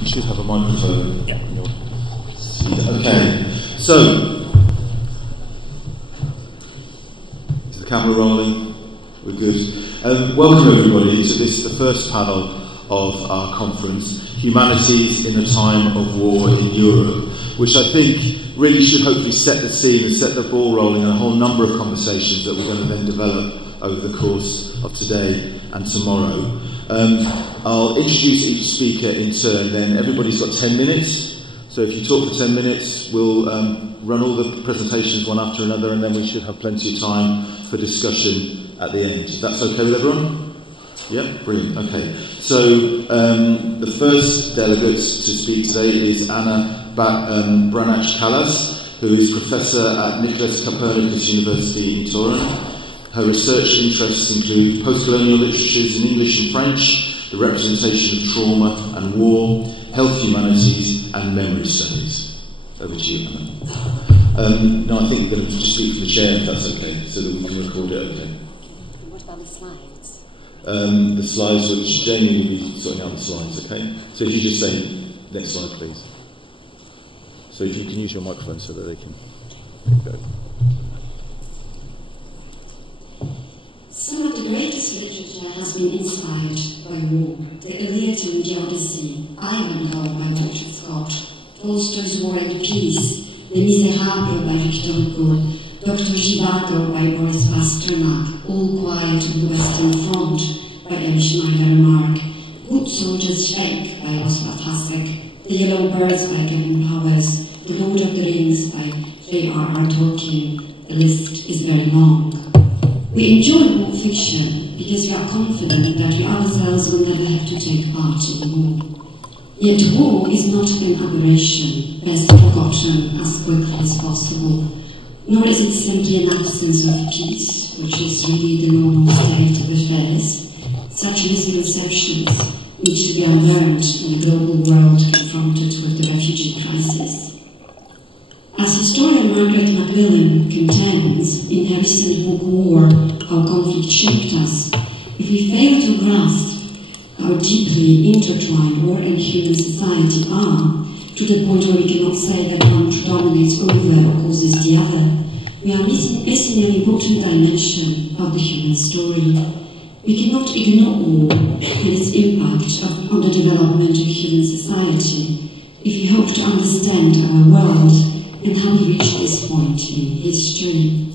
You should have a microphone. Yeah. Okay. So, is the camera rolling? We're good. Welcome everybody to this, the first panel of our conference, Humanities in a Time of War in Europe, which I think really should hopefully set the scene and set the ball rolling on a whole number of conversations that we're going to then develop over the course of today and tomorrow. I'll introduce each speaker in turn, then everybody's got 10 minutes. So if you talk for 10 minutes, we'll run all the presentations one after another, and then we should have plenty of time for discussion at the end. If that's okay with everyone? Yeah, brilliant. Okay. So the first delegate to speak today is Anna Branach-Kallas, who is professor at Nicolaus Copernicus University in Turin. Her research interests include post-colonial literatures in English and French, the representation of trauma and war, health humanities, and memory studies. Over to you, Anna. No, I think we're going to just speak from the chair, if that's okay, so that we can record it okay. What about the slides? The slides, which Jamie will be sorting out the slides, okay? So if you just say, next slide, please. So if you can use your microphone so that they can go. Some of the greatest literature has been inspired by war. The Iliad and the Odyssey, Ivanhoe by Walter Scott, Tolstoy's War and Peace, Les Miserables by Victor Hugo, Dr. Zhivago by Boris Pasternak, All Quiet on the Western Front by Erich Mayer-Remarque, Good Soldiers Schreck by Václav Hasek, The Yellow Birds by Kevin Powers, The Lord of the Rings by J.R.R. Tolkien. The list is very long. We enjoy war fiction because we are confident that we ourselves will never have to take part in the war. Yet war is not an aberration, best forgotten as quickly as possible, nor is it simply an absence of peace, which is really the normal state of affairs. Such misconceptions need to be unlearned in a global world confronted with the refugee crisis. As historian Margaret Macmillan contends in her recent book War, How Conflict Shaped Us, if we fail to grasp how deeply intertwined war and human society are, to the point where we cannot say that one predominates over or causes the other, we are missing an important dimension of the human story. We cannot ignore war and its impact on the development of human society if we hope to understand our world and how we reached this point in history.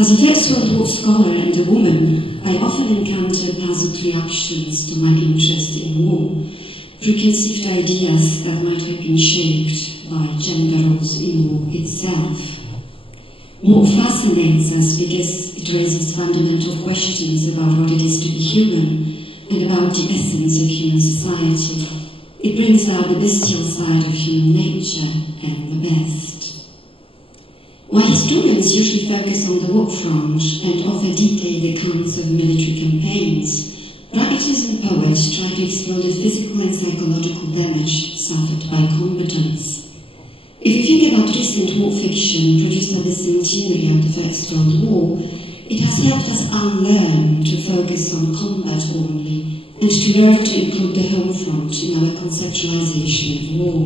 As a First World War scholar and a woman, I often encounter puzzled reactions to my interest in war, preconceived ideas that might have been shaped by gender roles in war itself. War fascinates us because it raises fundamental questions about what it is to be human and about the essence of human society. It brings out the bestial side of human nature and the best. While historians usually focus on the war front and offer detailed accounts of military campaigns, writers and poets try to explore the physical and psychological damage suffered by combatants. If you think about recent war fiction produced on the centenary of the First World War, it has helped us unlearn to focus on combat only and to learn to include the home front in our conceptualization of war.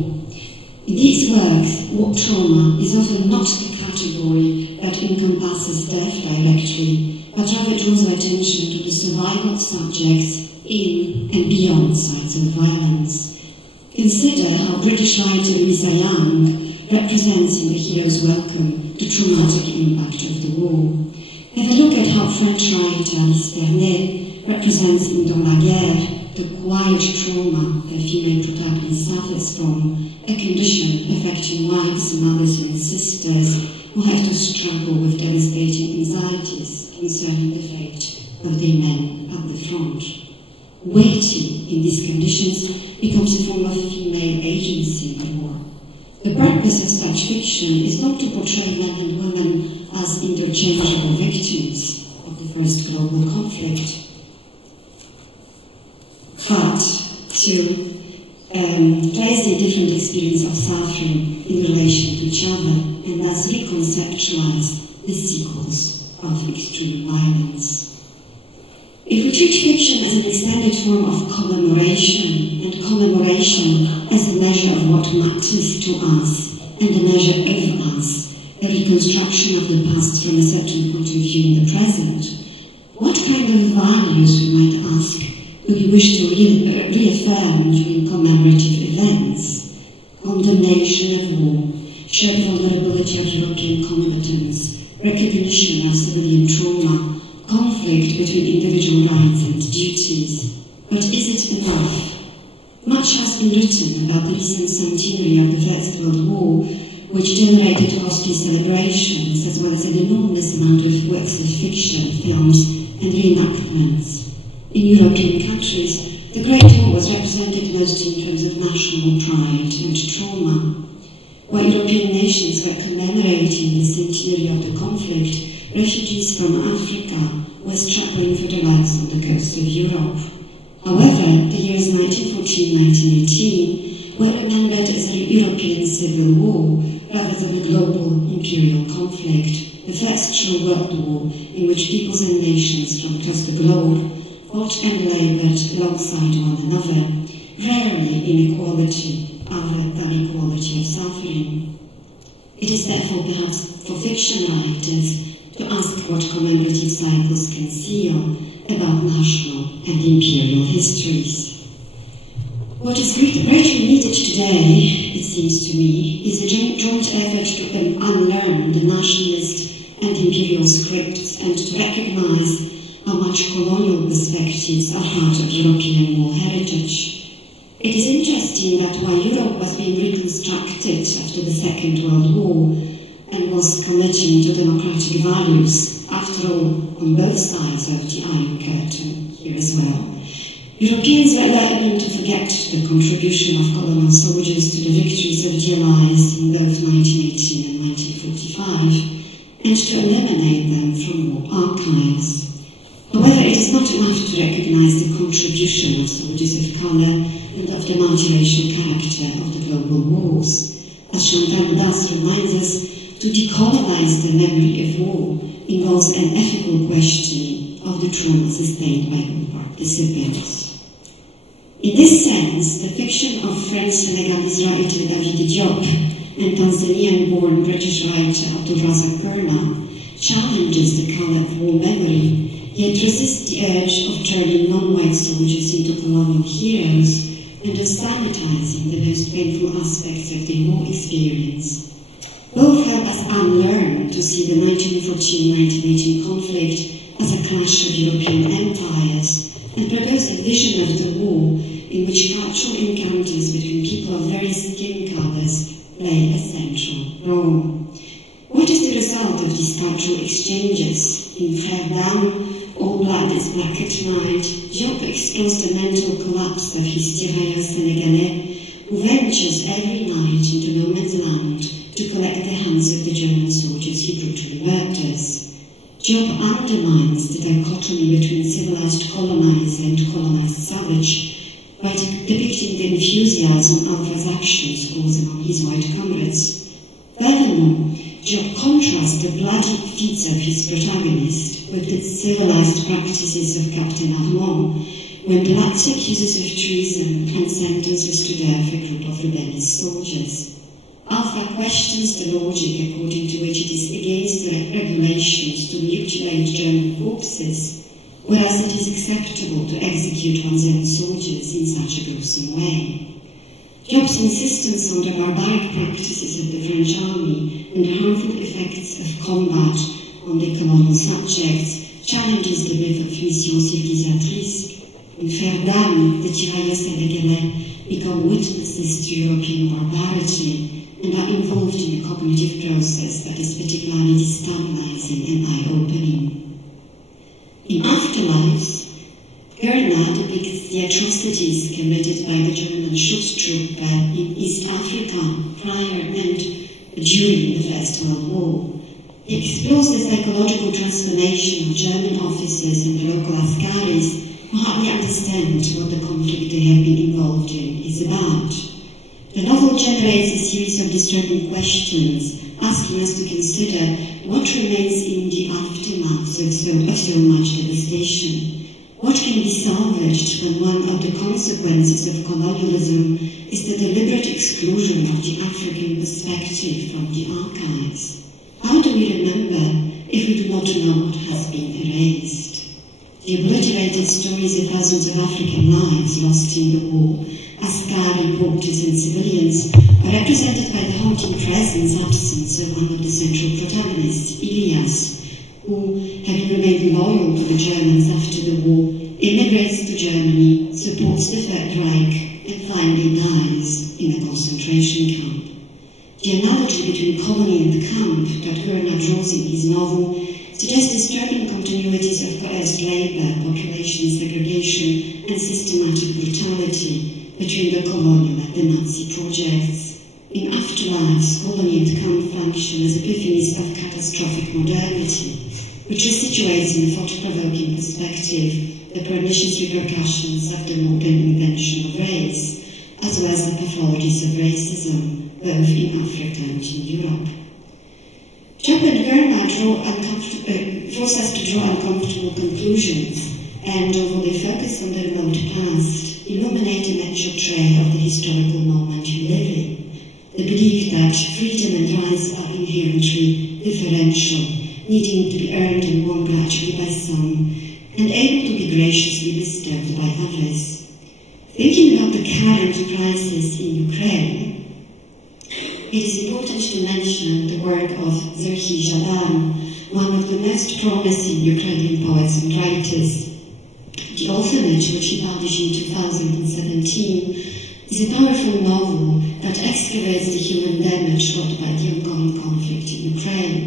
In these works, war trauma is often not the category that encompasses death directly, but rather draws our attention to the survival of subjects in and beyond sites of violence. Consider how British writer Louisa Young represents in The Hero's Welcome the traumatic impact of the war. Have a look at how French writer Alice Vernet represents in Dans la Guerre the quiet trauma a female protagonist suffers from, a condition affecting wives, mothers and sisters who have to struggle with devastating anxieties concerning the fate of their men at the front. Waiting in these conditions becomes a form of female agency in war. The purpose of such fiction is not to portray men and women as interchangeable victims of the first global conflict, but to place a different experience of suffering in relation to each other and thus reconceptualize the sequels of extreme violence. If we treat fiction as an extended form of commemoration, and commemoration as a measure of what matters to us and a measure of us, a reconstruction of the past from a certain point of view in the present, what kind of values, we might ask, do we wish to reaffirm during commemorative events? Condemnation of war, shared vulnerability of European combatants, recognition of civilian trauma, conflict between individual rights and duties. But is it enough? Much has been written about the recent centenary of the First World War, which generated costly celebrations as well as an enormous amount of works of fiction, films and reenactments. In European countries, the Great War was represented most in terms of national pride and trauma. While European nations were commemorating the centenary of the conflict, refugees from Africa were struggling for their lives on the coast of Europe. However, the years 1914-1918 were remembered as a European civil war rather than a global imperial conflict, the first true world war in which peoples and nations from across the globe fought and laboured alongside one another, rarely in equality other than equality of suffering. It is therefore perhaps for fiction writers to ask what commemorative cycles conceal about national and imperial histories. What is greatly needed today, it seems to me, is a joint effort to unlearn the nationalist and imperial scripts and to recognise how much colonial perspectives are part of European war heritage. It is interesting that while Europe was being reconstructed after the Second World War and was committing to democratic values, after all, on both sides of the Iron Curtain here as well, Europeans were learning to forget the contribution of colonial soldiers to the victories of the Allies in both 1918 and 1945, and to eliminate them from war archives. However, it is not enough to recognise the contribution of soldiers of colour and of the multiracial character of the global wars. As Chantal thus reminds us, to decolonise the memory of war involves an ethical questioning of the trauma sustained by all participants. In this sense, the fiction of French-Senegalese writer David Diop and Tanzanian-born British writer Abdulrazak Gurnah challenges the colour of war memory, yet resists the urge of turning non-white soldiers into colonial heroes and of sanitising the most painful aspects of their war experience. Both help us unlearn to see the 1914-1918 conflict as a clash of European empires and propose a vision of the war in which cultural encounters between people of various skin colours play a central role. What is the result of these cultural exchanges? In Verdun, all blood is black at night, Diop explores the mental collapse of his tirailleur Senegalais, who ventures every night into no man's land to collect the hands of the German soldiers he brutally murders. Diop undermines the dichotomy between civilized colonizer and colonized savage by depicting the enthusiasm Alva's actions cause among his white comrades. Furthermore, Diop contrasts the bloody feats of his protagonist with the civilized practices of Captain Armand, when the latter accuses of treason and sentences to death a group of rebellious soldiers. Alpha questions the logic according to which it is against the regulations to mutilate German corpses, whereas it is acceptable to execute one's own soldiers in such a gruesome way. Diop's insistence on the barbaric practices of the French army and the harmful effects of combat on the colonial subjects challenges the myth of mission civilisatrice. In Verdun, the tirailleurs Senegalais become witnesses to European barbarity and are involved in a cognitive process that is particularly destabilizing and eye-opening. In Afterlives, Gurnah depicts the atrocities committed by the German Schutztruppe in East Africa prior and during the First World War. He explores the psychological transformation of German officers and the local Askaris who hardly understand what the conflict they have been involved in is about. The novel generates a series of disturbing questions, asking us to consider what remains in the aftermath of so much devastation. What can be salvaged from one of the consequences of colonialism is the deliberate exclusion of the African perspective from the archives. How do we remember if we do not know what has been erased? The obliterated stories of thousands of African lives lost in the war, Askar reporters and civilians, are represented by the haunting presence, absence of one of the central protagonists, Ilias, who, having remained loyal to the Germans after the war, immigrates to Germany, supports the Third Reich, and finally dies in a concentration camp. The analogy between colony and camp that Werner draws in his novel suggests disturbing continuities of coerced labour, population segregation, and systematic brutality between the colonial and the Nazi projects. In Afterlives, colony and camp function as epiphanies of catastrophic modernity, which resituates in thought-provoking perspective the pernicious repercussions of the modern invention of race, as well as the pathologies of racism, both in Africa and in Europe. Job and Werner force us to draw uncomfortable conclusions, and although they focus on the remote past, illuminate an actual tray of the historical moment we live in. The belief that freedom and rights are inherently differential, needing to be earned and won gradually by some, and able to be graciously bestowed by others. Thinking about the current crisis in Ukraine, it is important to mention the work of Zerhi Jadan, one of the most promising Ukrainian poets and writers. The Orphanage, which he published in 2017, is a powerful novel that excavates the human damage wrought by the ongoing conflict in Ukraine.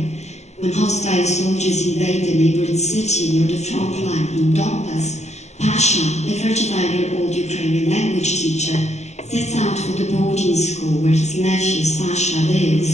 When hostile soldiers invade the neighboring city near the front line in Donbass, Pasha, a 35-year-old Ukrainian language teacher, sets out for the boarding school where his nephew Sasha lives,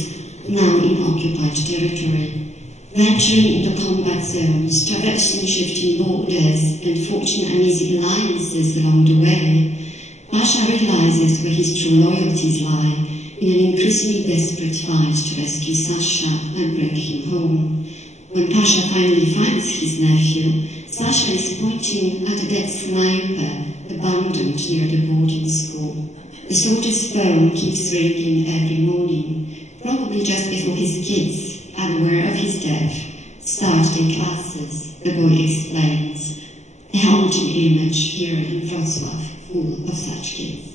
now in occupied territory. Venturing into combat zones, traversing shifting borders, and forging uneasy alliances along the way, Pasha realizes where his true loyalties lie, in an increasingly desperate fight to rescue Sasha and bring him home. When Pasha finally finds his nephew, Sasha is pointing at a dead sniper abandoned near the boarding school. The soldier's phone keeps ringing every morning, probably just before his kids, unaware of his death, start their classes, the boy explains. A haunting image here in Wrocław, full of such kids.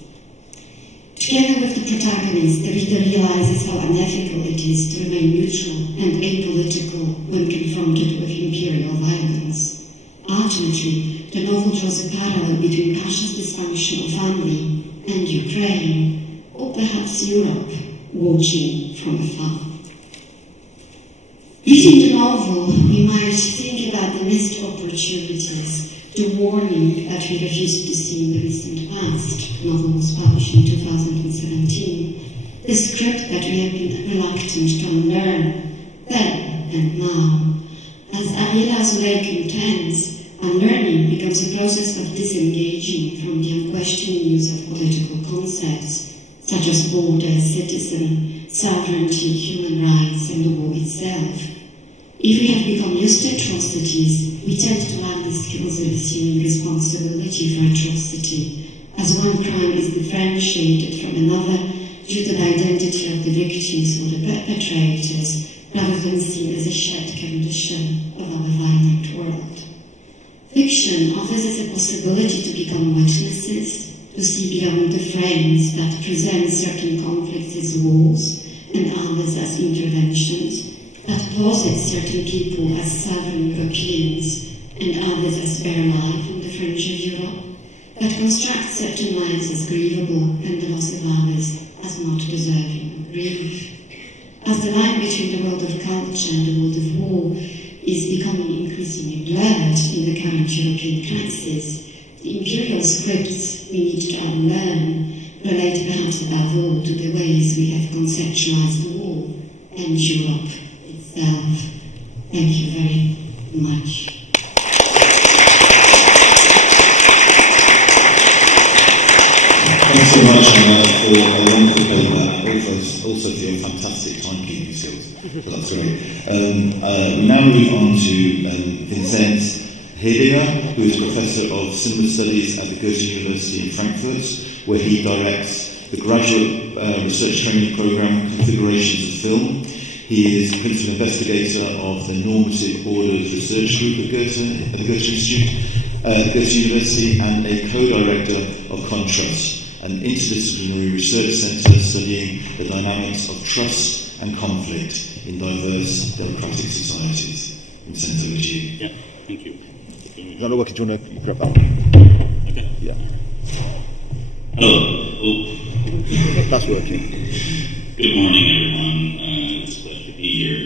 Together with the protagonist, the reader realizes how unethical it is to remain neutral and apolitical when confronted with imperial violence. Ultimately, the novel draws a parallel between Pasha's dysfunctional family and Ukraine, or perhaps Europe, watching from afar. Reading the novel, we might think about the missed opportunities, the warning that we refused to see in the recent past. The novel was published in 2017. The script that we have been reluctant to unlearn, then and now. As Ariela Azoulay contends, unlearning becomes a process of disengaging from the unquestioning use of political concepts, such as border, citizen, sovereignty, human rights, and the war itself. If we have become used to atrocities, we tend to lack the skills of assuming responsibility for atrocity, as one crime is differentiated from another due to the identity of the victims or the perpetrators, rather than seen as a shared condition of our violent world. Fiction offers us a possibility to become witnesses, to see beyond the frames that present certain conflicts as wars and others as interventions, that posit certain people as sovereign Europeans and others as bare life on the fringe of Europe, that construct certain lives as grievable and the loss of others as not deserving of grief. As the line between the world of culture and the world of war is becoming increasingly blurred in the current European crisis, the imperial scripts we need to unlearn relate perhaps above all to the ways we have conceptualized the war and Europe itself. Thank you very much. Thanks so much for a wonderful paper, also for your fantastic timekeeping skills. So that's great. We now move on to Vinzenz, Hediger, who is Professor of Cinema Studies at the Goethe University in Frankfurt, where he directs the graduate research training program Configurations of Film. He is Principal Investigator of the Normative Orders Research Group at the Goethe Institute, Goethe University, and a co-director of Contrast, an interdisciplinary research centre studying the dynamics of trust and conflict in diverse democratic societies. Vinzenz, over to you. Yeah, thank you. Is that working? Do you want to grab that one? Okay. Yeah. Hello. That's working. Good morning, everyone. It's a pleasure to be here.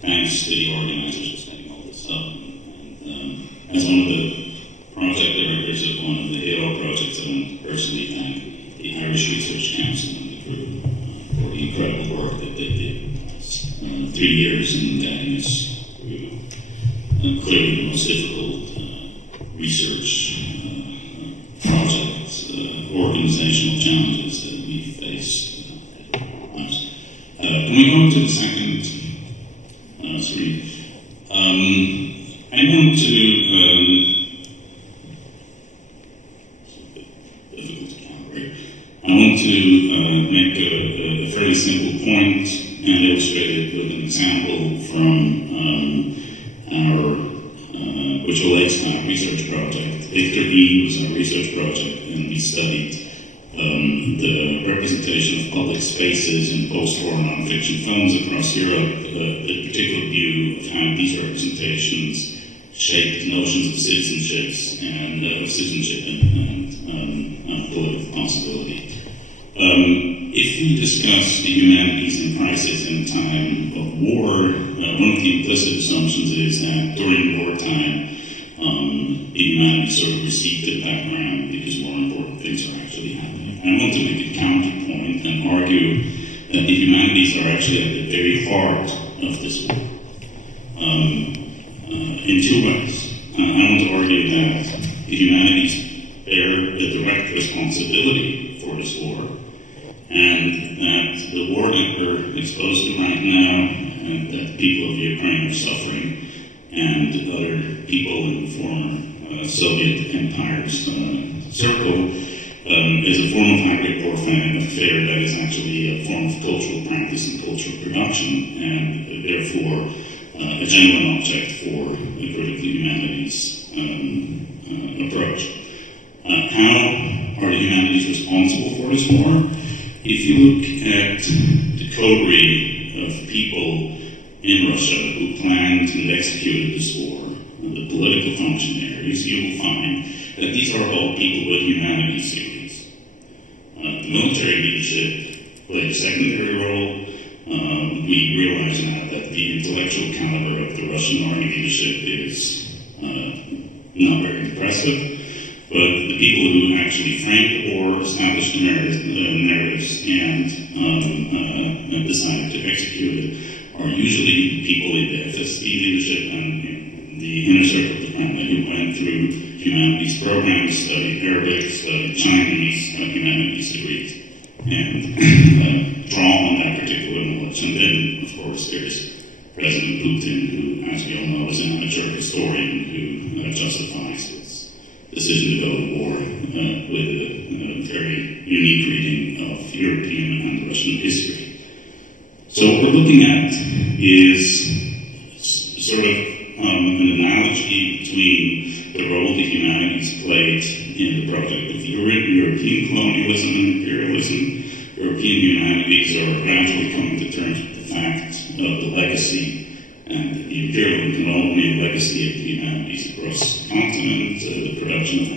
Thanks to the organizers for setting all this up. And as one of the project directors of one of the HERA projects, I want to personally thank the Irish Research Council and the group for the incredible work that they did. 3 years in getting us through clearly the most difficult research projects, organizational challenges that we faced at times. Can we go to the second screen? I want to difficult to calibrate. I want to make a fairly simple point and illustrate it with an example from our which relates to our research project. Victor E was our research project, and we studied the representation of public spaces in post-war non-fiction films across Europe, a particular view of how these representations shaped notions of citizenship and political possibility. If we discuss the humanities in crisis in a time of war, one of the implicit assumptions is that during wartime, the humanities sort of recede to the background because more important things are actually happening. And I want to make a counterpoint and argue that the humanities are actually at the very heart of this war. In two ways. I want to argue that the humanities bear a direct responsibility for this war, and that the war that we're exposed to right now, and that the people of Ukraine are suffering, and other people in the former Soviet Empire's circle, is a form of hybrid warfare affair that is actually a form of cultural practice and cultural production, and therefore a genuine object for a critical humanities approach. How are the humanities responsible for this war? If you look at the coterie of people in Russia who planned and executed this war, the political functionaries, you will find that these are all people with humanities degrees. The military leadership played a secondary role. We realize now that the intellectual caliber of the Russian army leadership is not very impressive. But the people who actually framed the war, established the narratives, and decided to execute it are usually people in the FSB leadership and the inner circle of the Kremlin who went through humanities programs, studied Arabic, studied Chinese, humanities degrees, and draw on that particular knowledge. And then, of course, there's President Putin, who, as we all know, is an amateur historian who justifies his decision to go to war with a very unique reading of European and Russian history. So what we're looking at is sort of an analogy between the role the humanities played in the project of European colonialism and imperialism. European humanities are gradually coming to terms with the fact of the legacy and the imperial and colonial legacy of the humanities across the continent, the production of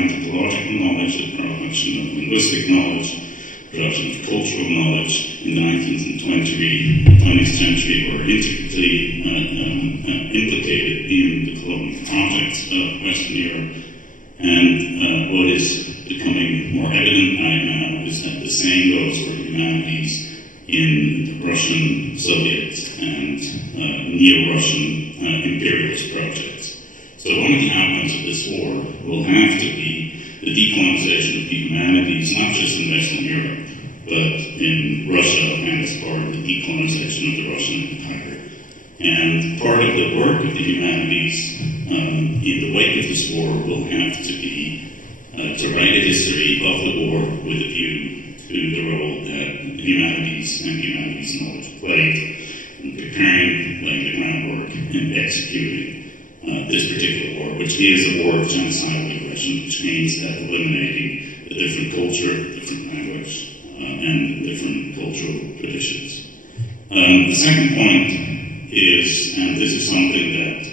anthropological knowledge, the production of linguistic knowledge, production of cultural knowledge in the 19th and 20th century were intricately implicated in the colonial projects of Western Europe. And what is becoming more evident right now is that the same goes for humanities in the Russian, Soviet, and neo-Russian imperialist projects. So one of the outcomes of this war will have to be the decolonization of the humanities, not just in Western Europe, but in Russia and as part of the decolonization of the Russian Empire. And part of the work of the humanities in the wake of this war will have to be to write a history of the war with a view to the role that humanities and humanities knowledge played in preparing, laying the groundwork, and executing this particular war, which is a war of genocidal aggression, which means that eliminating the different culture, different language, and different cultural traditions. The second point is, and this is something that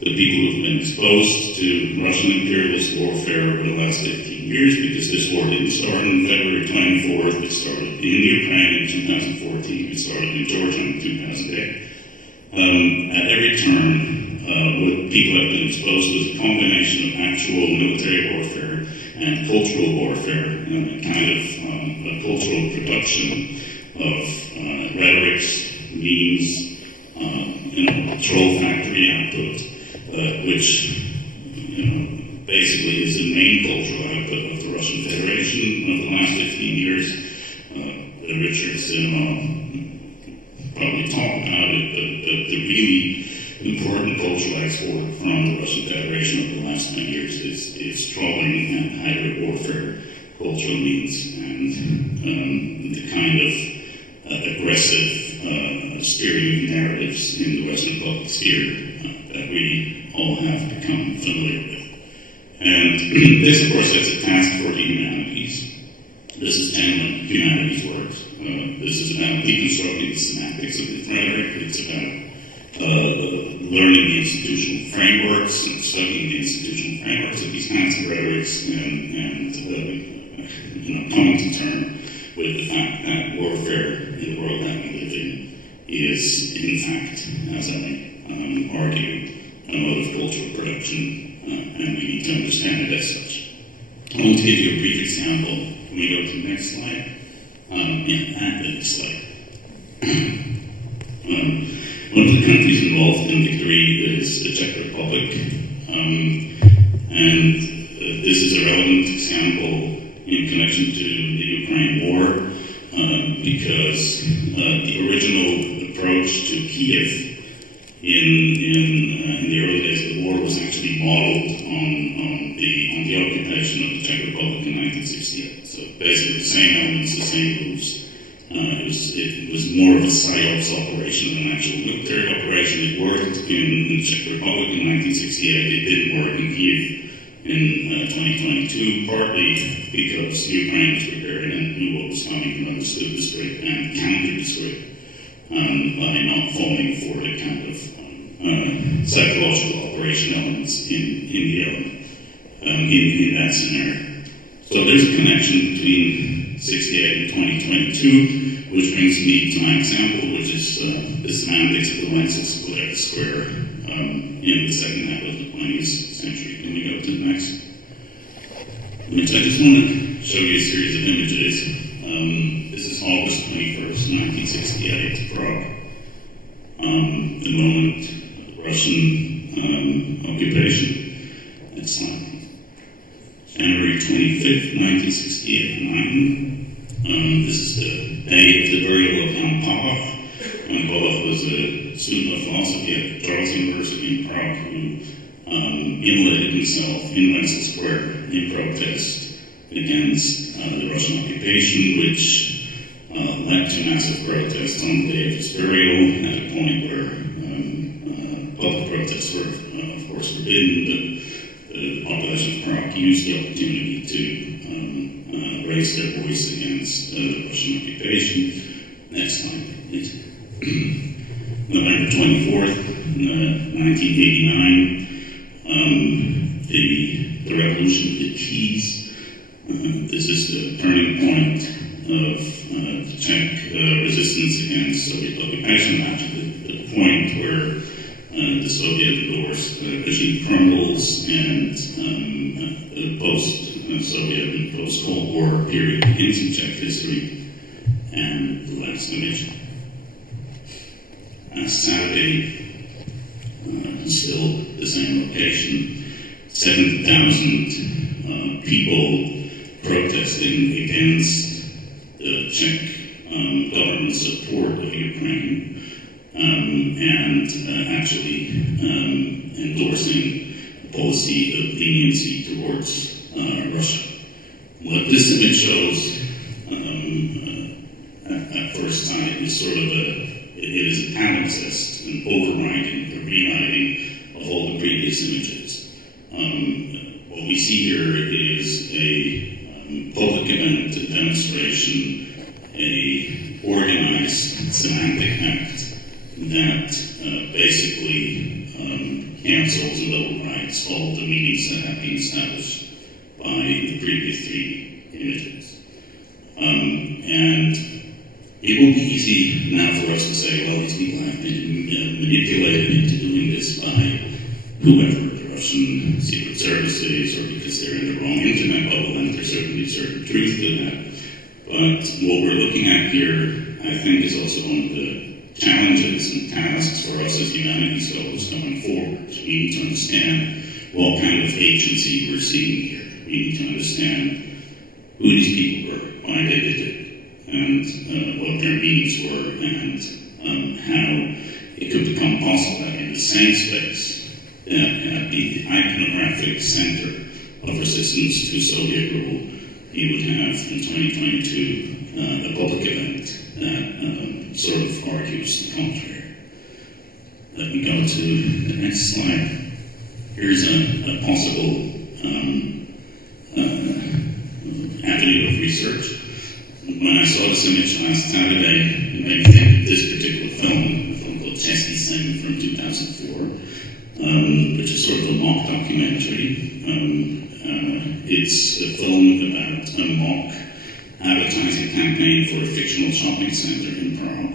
the people who've been exposed to Russian imperialist warfare over the last 15 years, because this war didn't start on February 24th, it started in Ukraine in 2014, it started in Georgia in 2008. At every turn, what people have been exposed to is a combination of actual military warfare and cultural warfare, and a kind of a cultural production of rhetorics, memes, troll factory output, which basically is the main cultural output of the Russian Federation of the last 15 years. The Richard cinema probably talked about it, but the really important cultural export from the Russian Federation over the last 10 years is trolling and hybrid warfare, cultural means, and the kind of aggressive steering narratives in the Western public sphere that we all have become familiar with. And this, of course, is a task for the humanities. This is genuine humanities work. This is about deconstructing the semantics of the rhetoric. It's about learning the institutional frameworks and studying the institutional frameworks of these kinds of rhetorics and coming to terms with the fact that warfare in the world that we live in is, in fact, as I argued, a mode of cultural production, and we need to understand it as such. I want to give you a brief example. Can we go to the next slide? The next slide. One of the countries involved in the decree is the Czech Republic, and this is a relevant example in connection to the Ukraine war, because the original approach to Kiev in the early days of the war was actually modeled on the occupation of the Czech Republic in 1968. So basically the same elements, the same moves. It was more of a psyops operation than an actual military operation. It worked in the Czech Republic in 1968. It didn't work in Kiev in 2022, partly because Ukraine was prepared and knew what was coming and understood the script and countered the script by not falling for the kind of psychological operation elements in that scenario. So there's a connection between 68 and 2022, which brings me to my example, which is the semantics of the lenses square in the second half of the 20th century. Can we go to the next image? I just want to show you a series of images. This is August 21st, 1968, Prague. The moment of the Russian occupation. Next slide. January 25th, 1968, Latin. This is the day of the burial of Jan Popov. Jan Popov was a student of philosophy at Charles University in Prague who immolated himself in Lenin Square in protest against the Russian occupation, which led to massive protests on the day of his burial, at a point where public protests were, of course, forbidden, but the population of Prague used the opportunity to raise their voice against the Russian occupation. Next slide, please. November 24th, 1989, the revolution of the keys. This is the turning point of Czech resistance against Soviet occupation, after the point where the Soviet regime crumbles and the post-Soviet and post-Cold War period begins in Czech history. And the last image. Last Saturday, still the same location, 7,000 people protesting against the Czech government's support of Ukraine and actually endorsing policy of leniency towards Russia. What this image shows at first sight is sort of it is a palimpsest, an overriding, a rewriting of all the previous images. What we see here is a public event, a demonstration, a organized semantic act that basically cancels and overrides all the meanings that have been established by the previous three images. And it will be easy now for us to say, well, these people have been manipulated into doing this by whoever, the Russian secret services, or because they're in the wrong internet bubble, and there's certainly certain truth to that. But what we're looking at here, I think, is also one of the challenges and tasks for us as humanities scholars going forward. We need to understand what kind of agency we're seeing here. We need to understand who these people were, why they did it, and what their meanings were, and how it could become possible that in the same space that had been the iconographic center of resistance to Soviet rule, you would have in 2022 a public event that sort of argues the contrary. Let me go to the next slide. Here's a possible avenue of research. When I saw this image last Saturday, it made me think of this particular film, a film called Chesky Sim from 2004, which is sort of a mock documentary. It's a film about a mock advertising campaign for a fictional shopping center in Prague,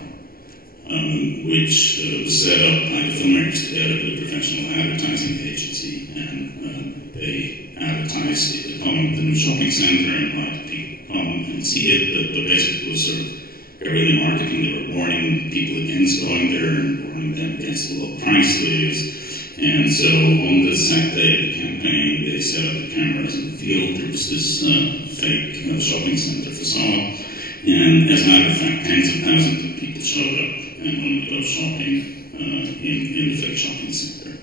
which was set up by the filmmakers together with a professional advertising agency, and they advertised the coming of the new shopping center and invited people to come and see it, but basically it was sort of guerrilla marketing. They were warning people against going there and warning them against the low prices. And so on the set day of the campaign, they set up the cameras in the field. There was this fake shopping center facade. And as a matter of fact, tens of thousands of people showed up and wanted to go shopping in the fake shopping center.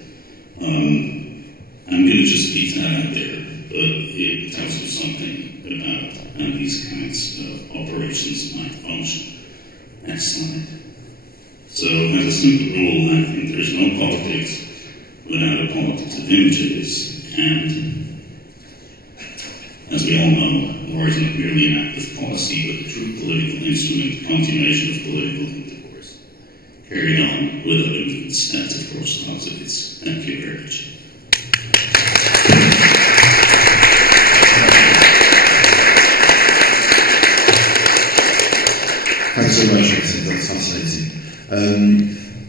I'm going to just leave that out there, but it tells you something about how these kinds of operations might function. Next slide. So, as a simple rule, I think there's no politics without a politics of images, and as we all know, war is not merely an act of policy, but a true political instrument, a continuation of political intercourse. Carry on with other means, that's of course positives. Thank you very much. Thanks so much, Vincent. That's fascinating.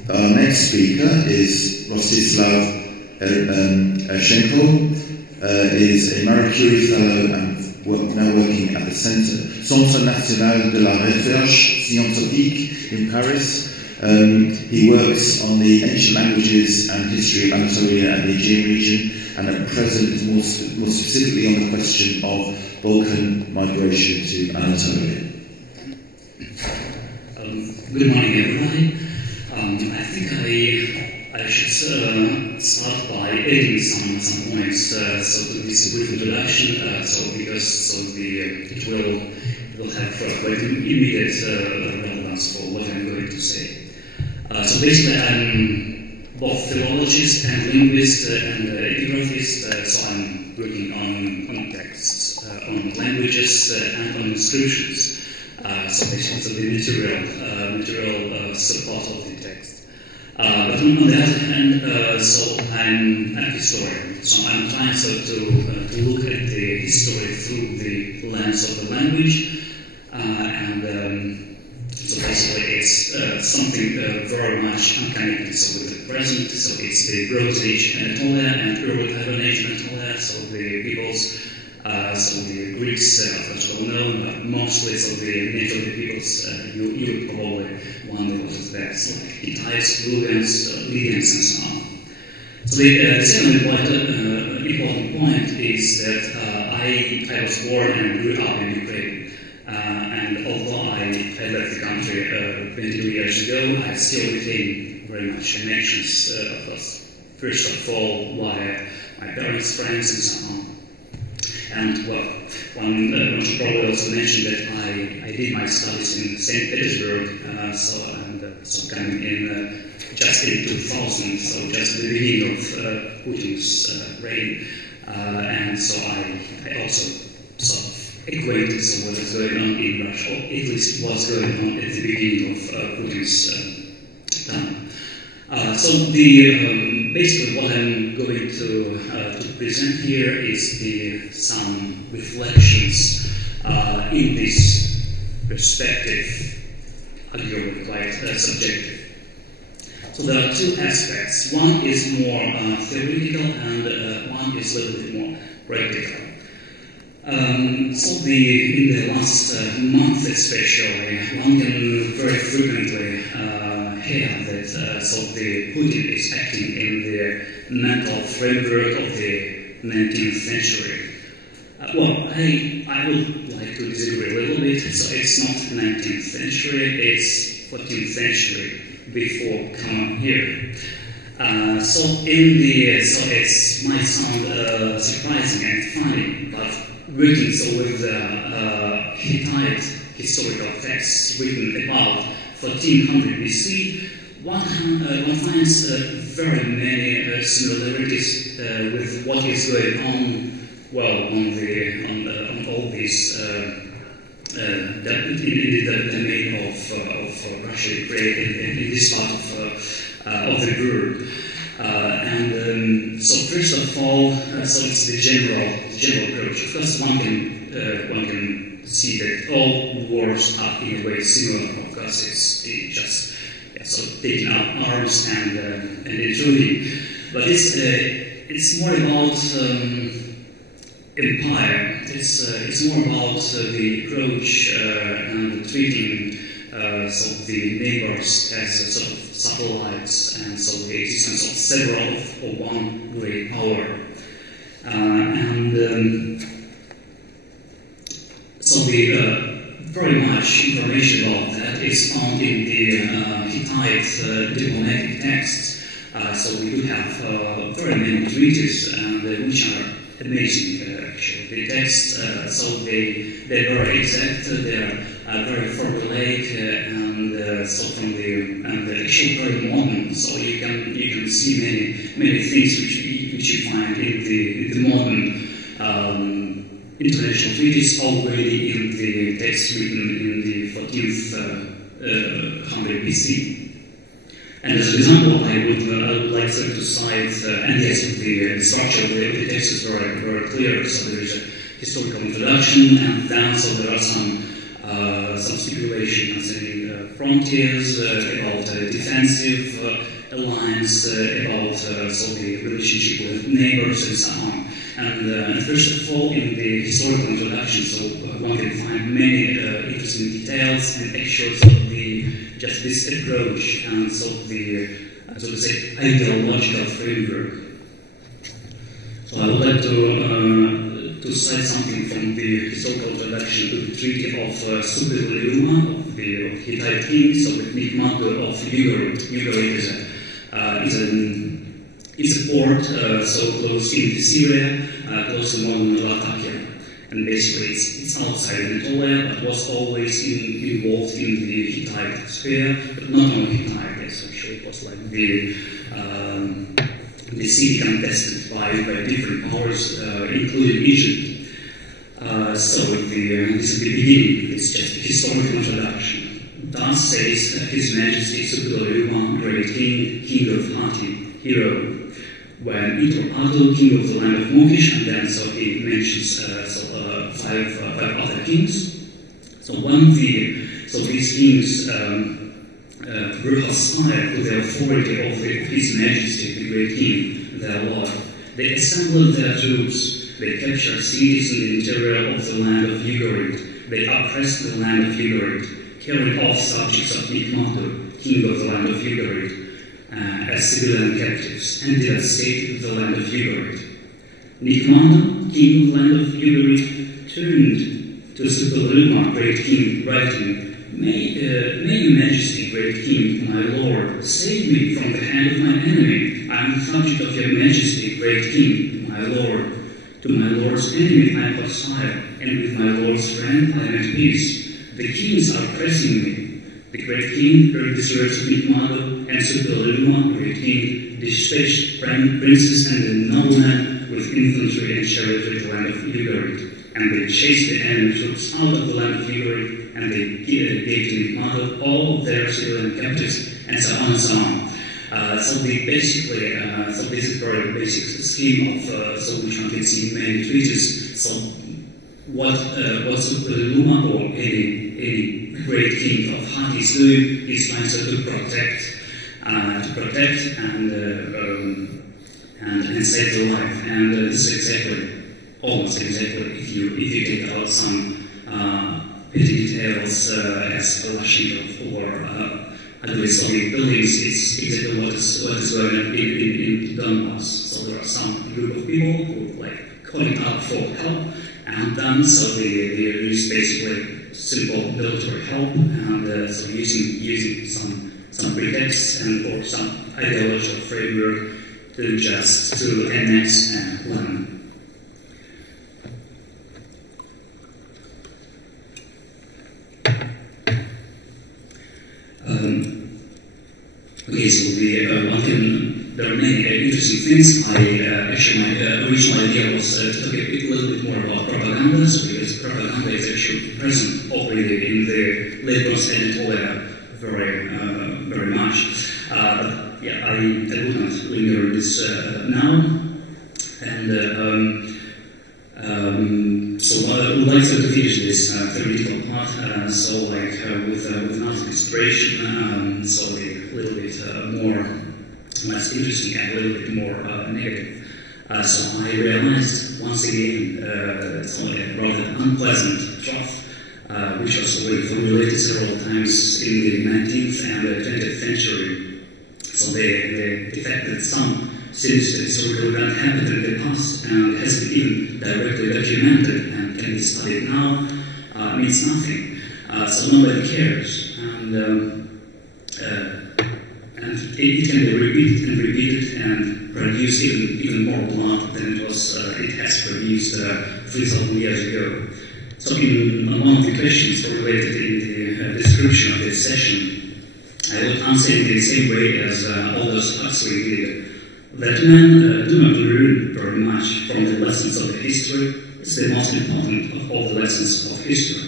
Our next speaker is Rostislav Oreshko. Is a Marie Curie Fellow and now working at the Centre National de la Recherche Scientifique in Paris. He works on the ancient languages and history of Anatolia and the Aegean region, and at present more specifically on the question of Balkan migration to Anatolia. Good morning, everybody. I think I should start by adding some points so to this brief introduction. It will have quite immediate relevance for what I'm going to say. So basically, I'm both philologist and linguist and epigraphist. So I'm working on texts, on languages, and on inscriptions. So basically, the material support of the text. But on the other hand, so I'm a historian. So I'm trying to look at the history through the lens of the language, so basically it's something very much unconnected. So with the present, so it's the Bronze Age Anatolia and early Iron Age Anatolia. So the peoples, so the Greeks are much well known, but mostly so the native peoples, you probably one that was there. So Hittites, Lydians, and so on. So the second important point is that I was born and grew up in Ukraine, and although I left the country 22 years ago, I still retain very much connections across first of all via my parents, friends, and so on. And well, one should probably also mention that I did my studies in St. Petersburg, so coming in just in 2000, so just the beginning of Putin's reign, and so I also sort of acquainted what was going on in Russia, or at least what's going on at the beginning of Putin's time. So basically what I'm going to present here is some reflections in this perspective, arguably quite subjective. So there are two aspects. One is more theoretical and one is a little bit more practical. So in the last month especially, one can very frequently hear that the Putin is acting in the mental framework of the 19th century. Well, I would like to disagree a little bit. So it's not 19th century, it's 14th century before come here. So it might sound surprising and funny, but working with the Hittite historical texts written about 1300 BC, one finds very many similarities with what is going on. Well, on all these in the domain of Russia, in this part of the world. So first of all, so it's the general approach. Of course, one can see that all wars are in a way similar. Of course, it's just taking up arms and intruding, but it's more about empire. It's more about the approach and treating the neighbors as sort of satellites, and so the existence of several or one great power. So very much information about that is found in the Hittite diplomatic texts. So we do have very many treaties, which are amazing, actually. The texts, so they're very exact, they're very formulaic, and actually very modern. So you can see many things which you find in the modern international treaties already in the text written in the 14th 100 BC. And as an example, I would like to cite, and yes, the structure of the text is very, very clear. So there is a historical introduction, and then so there are some stipulations in frontiers, about defensive alliance, about the relationship with neighbors, and so on. And first of all, in the historical introduction, so one can find many interesting details and actuals of just this approach and so to say, ideological framework. So I would like to cite something from the historical introduction to the Treaty of Superioruma of the Hittite king, so with Nicolaus of Ugarit. Ugarit is a port so close in Syria, close to modern Latakia. And basically it's outside Anatolia, but was always involved in the Hittite sphere, but not only Hittite, yes, actually it was like the sea contested by different powers, including Egypt. So this is the beginning, it's just a historical introduction. Thus says His Majesty Superioruma, great king of Hatti, hero, when Ito king of the land of Mokish, and then so he mentions five other kings. So these kings were hostile to the authority of His Majesty, the great king, their lord. They assembled their troops, they captured cities in the interior of the land of Ugarit, they oppressed the land of Ugarit, carried off subjects of Nicolaus, king of the land of Ugarit, as civilian captives, and devastated the land of Ugarit. Nicolaus, king of the land of Ugarit, turned to Superioruma, great king, writing, May your Majesty, great king, my lord, save me from the hand of my enemy. I am the subject of your majesty, great king, my lord. To my lord's enemy I am hostile, and with my lord's friend I am at peace. The kings are pressing me. The great king heard these words of Nicolaus, and Superluma, great king, dispatched princes and the noblemen with infantry and chariot to the land of Hediger. And they chased the enemy troops out of the land of Hediger, and they gave to Nicolaus all their civilian captives, and so on and so on. So this is very basic scheme of so we can see many treaties. So what Superluma or any great king of Hati is doing is trying to protect and save the life. And this is almost exactly if you take out some petty details as lashing of or ugly Soviet buildings, it's exactly what is going on in Donbass. So there are some group of people who like calling out for help, and then so they use basically simple military help, and so using some pretexts and or some ideological framework to annex land. Okay, so there are many interesting things. My original idea was to talk a little bit more about propaganda, so because propaganda is actually present already in the late Bronze and Anatolia very much. Yeah, I would not linger on this now. And so I would like to finish this theoretical part, so like with an inspiration, so a little bit less interesting and a little bit more negative. So I realized once again so a rather unpleasant truth, which was already formulated several times in the 19th and 20th century. So the fact that some sinister historical event happened in the past and has been even directly documented and can be studied now means nothing. So nobody cares, and it can be repeated and produce even more blood than it has produced 3,000 years ago. So in one of the questions related in the description of this session, I will answer in the same way as Aldous Huxley did, that men do not learn very much from the lessons of the history. It's the most important of all the lessons of history.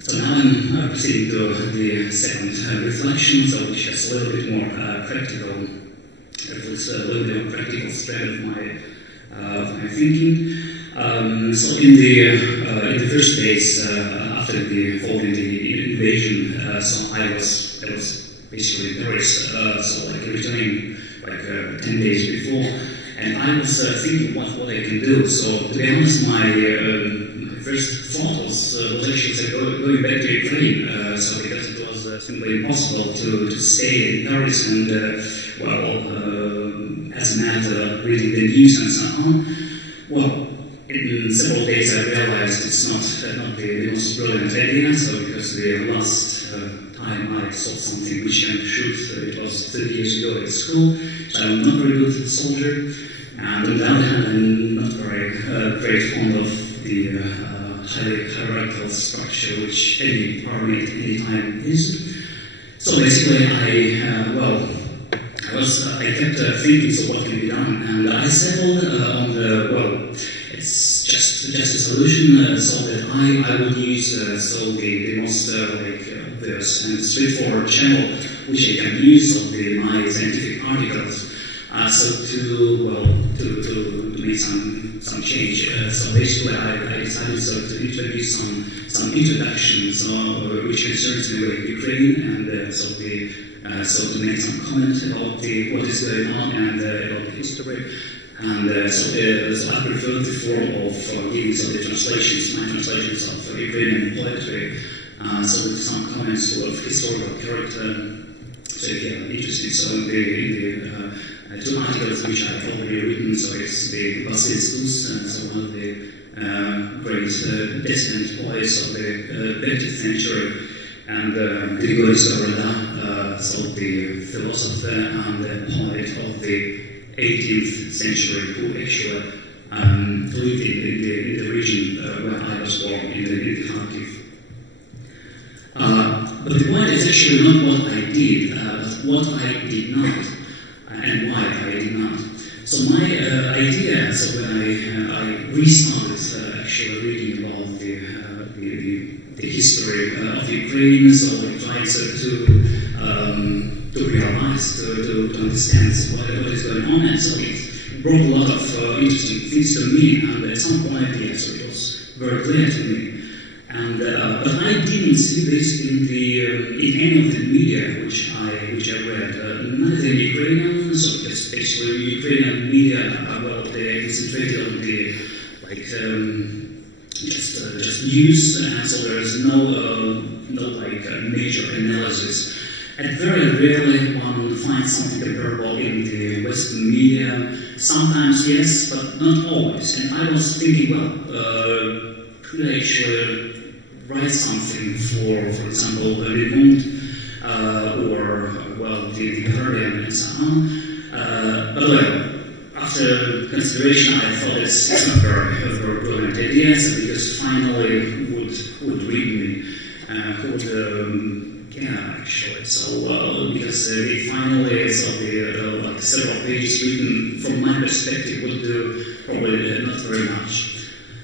So now I'm proceeding to the second reflection, so which has a little bit more practical spread of my thinking. So in the first days after the following the invasion, so I was basically in Paris, so like returning like 10 days before, and I was thinking what I can do. So to be honest, my first thought was actually going back to Ukraine, so because it was simply impossible to stay in Paris and as a matter reading the news and so on. Well, in several days I realized it's not the most brilliant idea. So because the last time I saw something which can shoot, it was 30 years ago at school. So I'm not very good soldier, and on the other hand, I'm not very great fond of the highly hierarchical structure which any army at any time is. So basically, I kept thinking, so what can be done, and I settled on it's just a solution, so that I would use the most obvious and straightforward channel which I can use of my scientific articles. So to make some change. So basically, I decided to introduce some introductions which concerns Ukraine, and so to make some comments about what is going on and about the history. And so I prefer the form of giving some my translations of Ukrainian poetry, so with some comments of historical character. So if you are interested, so in the two articles which I have already written, so it's the Basilistus, so one of the great dissident poets of the 20th century, and Nicolaus, so the philosopher and the poet of the 18th century, who actually lived in the region where I was born, in the Kharkiv. But the point is actually not what I did, but what I did not, and why I did not. So my idea, so when I restarted actually reading about the history of Ukraine, so I tried to realize, to understand what is going on, and so it brought a lot of interesting things to me, and at some point, so it was very clear to me. And but I didn't see this in any of the media which I read. Neither Ukrainian, so especially Ukrainian media, well, they concentrated on the just news, and so there is no major analysis. And very rarely one finds something comparable in the Western media. Sometimes yes, but not always. And I was thinking, well, could I actually write something for example, Le Monde, or, well, the Guardian and so on. But well, after consideration, I thought it's not very brilliant idea, because finally would read me, actually. So, because they finally, so the several pages written from my perspective would do probably not very much.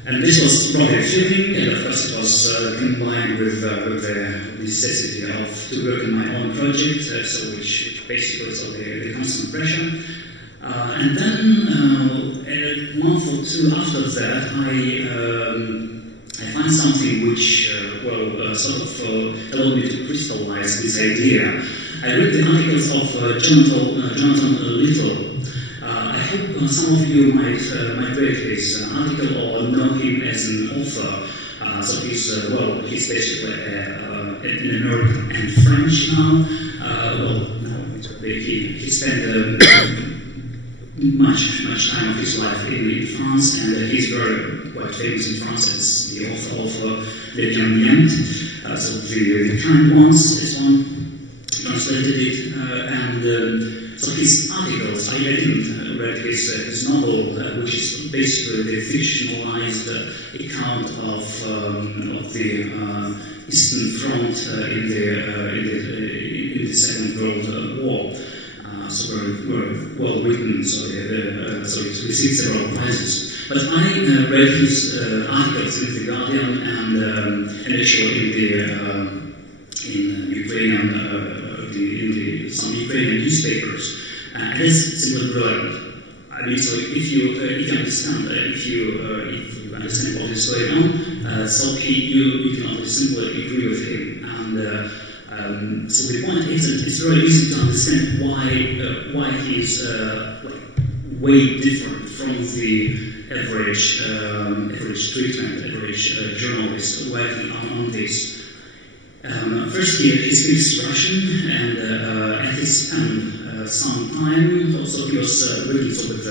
And this was probably a feeling, and of course it was combined with the necessity to work on my own project, so which basically is the constant pressure. And then a month or two after that, I find something which sort of allowed me to crystallize this idea. I read the articles of Jonathan Little. I hope some of you might read his article or know him as an author. So he's basically an American and French now. He spent much time of his life in France, and he's quite famous in France as the author of Les Bien-Bien, so the kind ones, this one, translated it, and so his articles, I didn't read his novel, which is basically the fictionalized account of the Eastern Front in the Second World War. So very well written, so it received several prizes. But I read his articles in the Guardian and actually in Ukrainian, some Ukrainian newspapers. And it's simply brilliant. I mean, so if you understand, if you understand what is going on, so you can simply agree with him. And so the point is that it's very easy to understand why he's way different from the average treatment, average journalist working on this. First, he speaks Russian, and he spent some time. Also, he was working with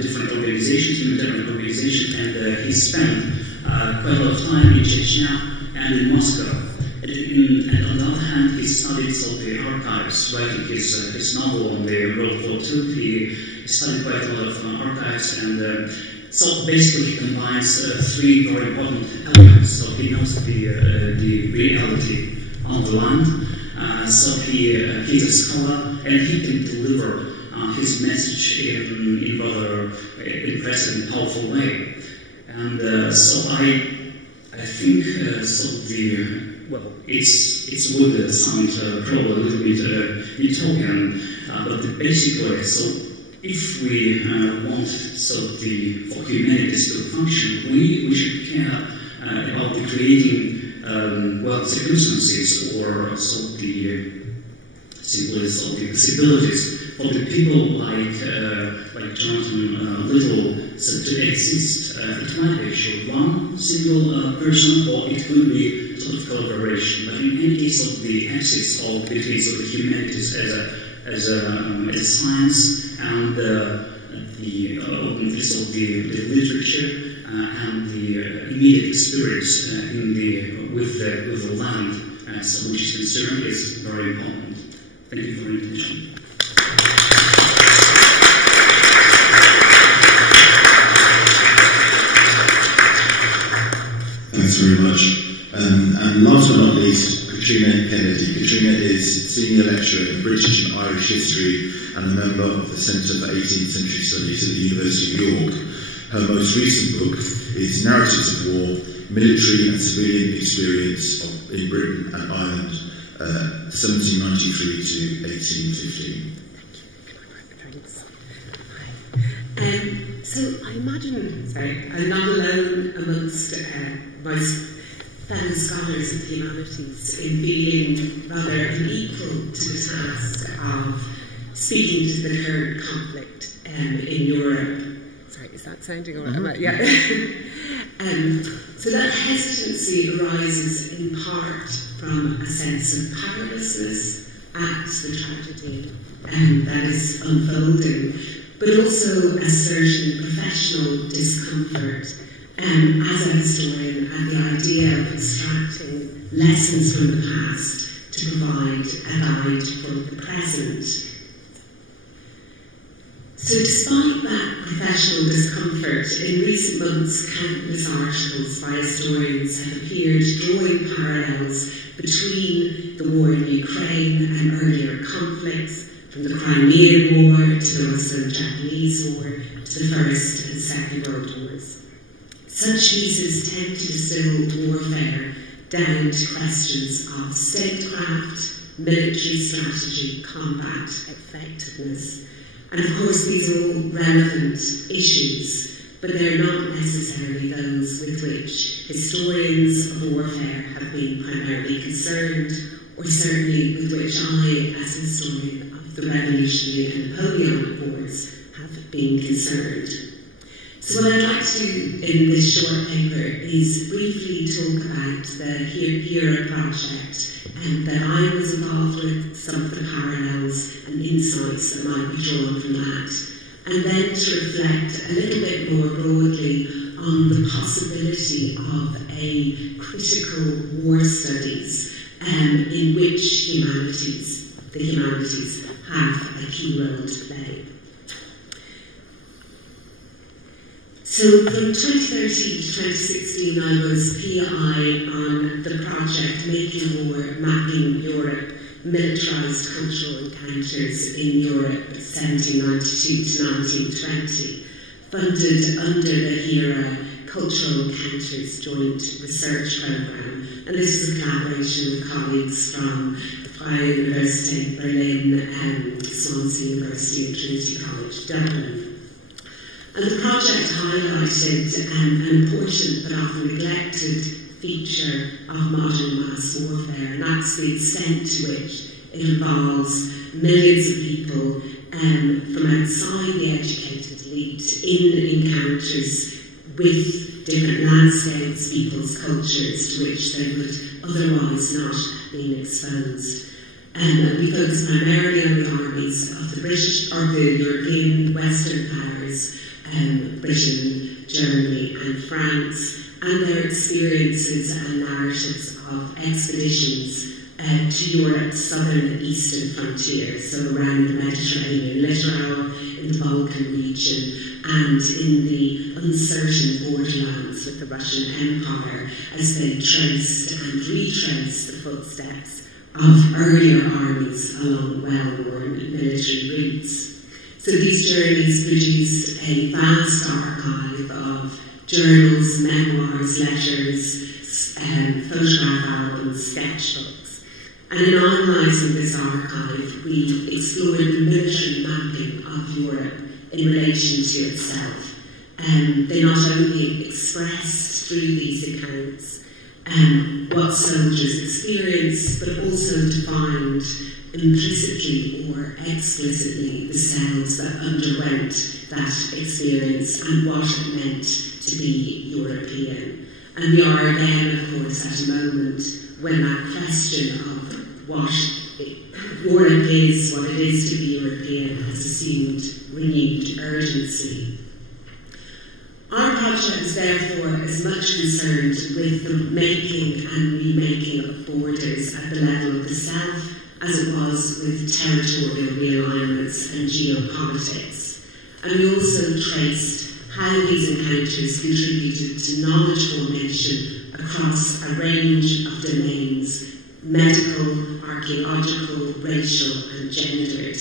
different organizations, humanitarian organizations, and he spent quite a lot of time in Chechnya and in Moscow. And on the other hand, he studied the archives, writing his novel on the World War II. He studied quite a lot of archives, and so basically he combines three very important elements. So he knows the reality on the land. So he's a scholar, and he can deliver his message in rather impressive and powerful way. And so I think it would sound probably a little bit utopian, but basically, so if we want for humanities to function, we should care about the creating circumstances or the possibilities for the people like Jonathan Little to exist. It might be actually one single person, or it could be sort of collaboration. But in any case of the axis of between the humanities as a science and the openness of the literature and the immediate experience with the land so which certainly is very important. Thank you for your attention. Thanks very much. And last but not least, Catriona Kennedy. Catriona is Senior Lecturer in British and Irish History and a member of the Centre for 18th Century Studies at the University of York. Her most recent book is Narratives of War, Military and Civilian Experience in Britain and Ireland, 1793 to 1815. So I imagine, I'm not alone amongst my fellow scholars of the humanities in being rather unequal to the task of speaking to the current conflict in Europe. Sorry, is that sounding all right? Yeah. So that hesitancy arises in part from a sense of powerlessness at the tragedy that is unfolding, but also a certain professional discomfort as a historian at the idea of extracting lessons from the past to provide a guide for the present. So despite that professional discomfort, in recent months countless articles by historians have appeared drawing parallels between the war in Ukraine and earlier conflicts, from the Crimean War to the Russo-Japanese War to the First and Second World Wars. Such pieces tend to distill warfare down to questions of statecraft, military strategy, combat, effectiveness. And of course these are all relevant issues, but they're not necessarily those with which historians of warfare have been primarily concerned, or certainly with which I, as a historian of the Revolutionary and Napoleonic Wars, have been concerned. So what I'd like to do in this short paper is briefly talk about the HERA project and that I was involved with, some of the parallels and insights that might be drawn from that, and then to reflect a little bit more broadly on the possibility of a critical war studies in which the humanities have a key role to play. So from 2013 to 2016 I was PI on the project Making War, Mapping Europe, Militarised Cultural Encounters in Europe 1792 to 1920, funded under the HERA Cultural Encounters Joint Research Programme. And this was a collaboration with colleagues from the Freie University Berlin, Swansea University and Trinity College Dublin. And the project highlighted an important but often neglected feature of modern mass warfare, and that's the extent to which it involves millions of people from outside the educated elite in encounters with different landscapes, people's cultures to which they would otherwise not have been exposed. We focus primarily on the armies of the British or the European Western powers, Britain, Germany and France, and their experiences and narratives of expeditions to Europe's southern and eastern frontier, so around the Mediterranean littoral, in the Balkan region, and in the uncertain borderlands with the Russian Empire as they traced and retraced the footsteps of earlier armies along well-worn military routes. So these journeys produced a vast archive of journals, memoirs, letters, photograph albums, sketchbooks. And in analysing this archive, we explored the military mapping of Europe in relation to itself. They not only expressed through these accounts what soldiers experienced, but also defined implicitly or explicitly the selves that underwent that experience and what it meant to be European. And we are again, of course, at a moment when that question of what Europe is, what it is to be European, has assumed renewed urgency. Our project is therefore as much concerned with the making and remaking of borders at the level of the self, as it was with territorial realignments and geopolitics. And we also traced how these encounters contributed to knowledge formation across a range of domains: medical, archaeological, racial and gendered.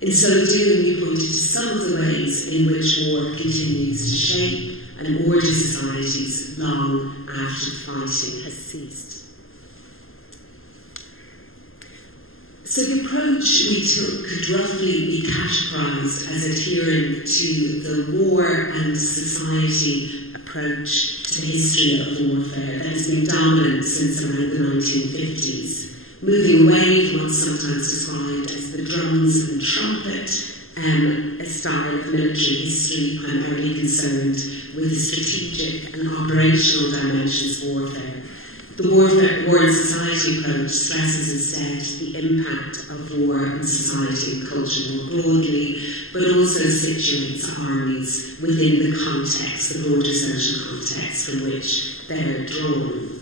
In so doing, we pointed to some of the ways in which war continues to shape and order societies long after the fighting has ceased. So the approach we took could roughly be categorised as adhering to the war and society approach to the history of warfare that has been dominant since around the 1950s, moving away from what's sometimes described as the drums and trumpet, a style of military history primarily concerned with the strategic and operational dimensions of warfare. The war and society approach stresses instead the impact of war on society and culture more broadly, but also situates armies within the context, the broader social context from which they are drawn.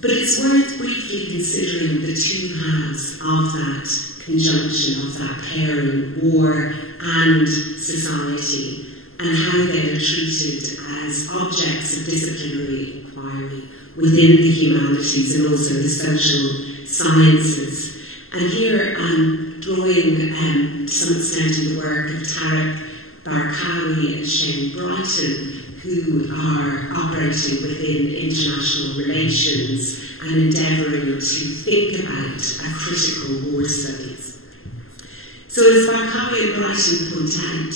But it's worth briefly considering the two halves of that conjunction, of that pairing, war and society, and how they are treated as objects of disciplinary inquiry within the humanities and also the social sciences. And here I'm drawing to some extent in the work of Tarek Barkawi and Shane Brighton, who are operating within international relations and endeavouring to think about a critical war studies. So as Barkawi and Brighton point out,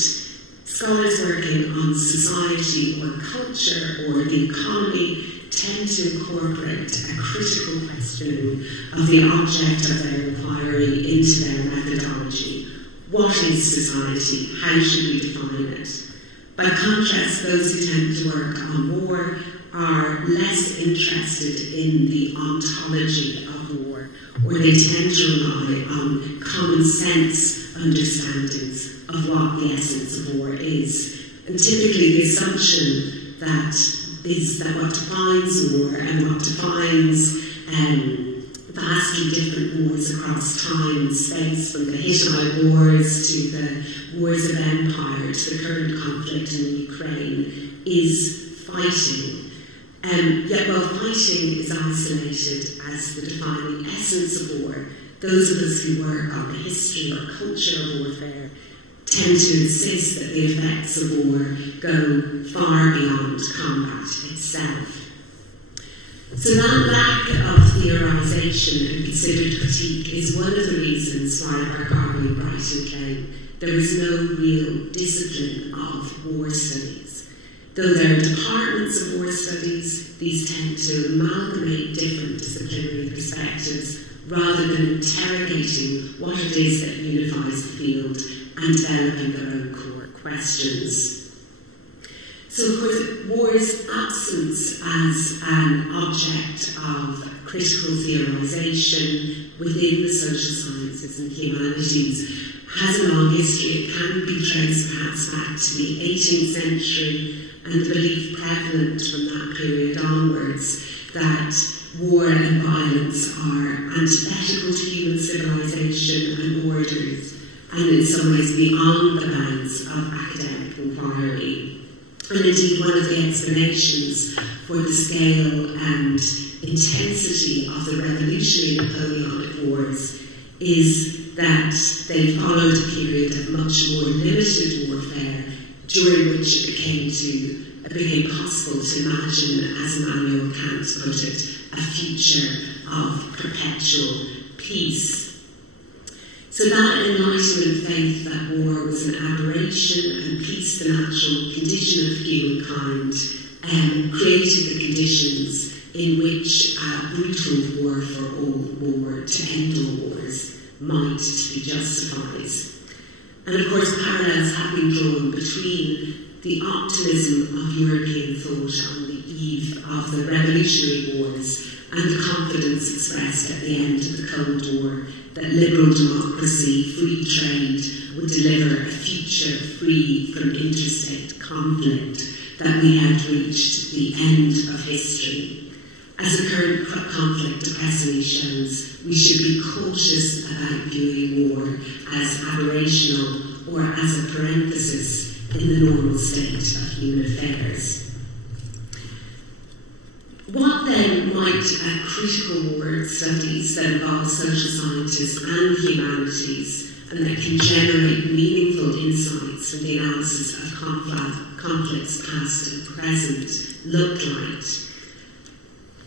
scholars working on society or culture or the economy tend to incorporate a critical questioning of the object of their inquiry into their methodology. What is society? How should we define it? By contrast, those who tend to work on war are less interested in the ontology of war, or they tend to rely on common sense understandings of what the essence of war is. And typically the assumption that is that what defines war and what defines vastly different wars across time and space, from the Hittite wars to the wars of empire to the current conflict in Ukraine, is fighting. Yet while fighting is isolated as the defining essence of war, those of us who work on the history or culture of warfare tend to insist that the effects of war go far beyond combat itself. So that lack of theorisation and considered critique is one of the reasons why Barkawi and Brighton claim there is no real discipline of war studies. Though there are departments of war studies, these tend to amalgamate different disciplinary perspectives rather than interrogating what it is that unifies the field and developing their own core questions. So, of course, war's absence as an object of critical theorisation within the social sciences and humanities has a long history. It can be traced perhaps back to the 18th century, and the belief prevalent from that period onwards that war and violence are antithetical to human civilization and orders, and in some ways beyond the bounds of academic inquiry. And indeed, one of the explanations for the scale and intensity of the revolutionary Napoleonic Wars is that they followed a period of much more limited warfare, during which it became possible to imagine, as Immanuel Kant put it, a future of perpetual peace. So that Enlightenment faith that war was an aberration and peace the natural condition of humankind created the conditions in which brutal war for all war, to end all wars, might be justified. And of course parallels have been drawn between the optimism of European thought on the eve of the Revolutionary Wars and the confidence expressed at the end of the Cold War that liberal democracy, free trade would deliver a future free from interstate conflict, that we had reached the end of history. As the current conflict depressingly shows, we should be cautious about viewing war as aberrational or as a parenthesis in the normal state of human affairs. What then might critical war studies that involve social sciences and humanities and that can generate meaningful insights from the analysis of conflicts past and present look like?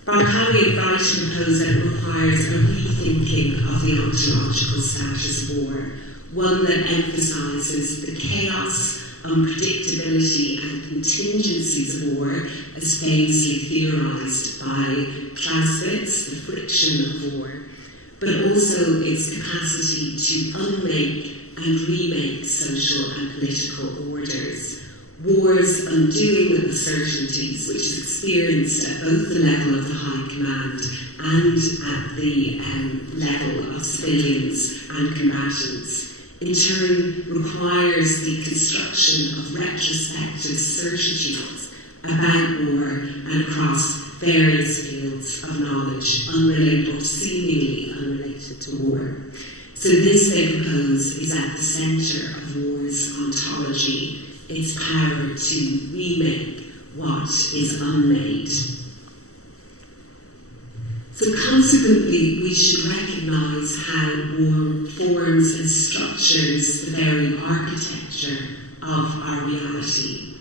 Branach-Kallas writes and propose that it requires a rethinking of the ontological status of war, one that emphasises the chaos, unpredictability and contingencies of war as famously theorised by Clausewitz, the friction of war, but also its capacity to unmake and remake social and political orders. War's undoing of uncertainties, which is experienced at both the level of the high command and at the level of civilians and combatants, in turn requires the construction of retrospective certainties about war and across various fields of knowledge, unrelated or seemingly unrelated to war. So this, they propose, is at the centre of war's ontology, its power to remake what is unmade. So consequently, we should recognise how war forms and structures the very architecture of our reality.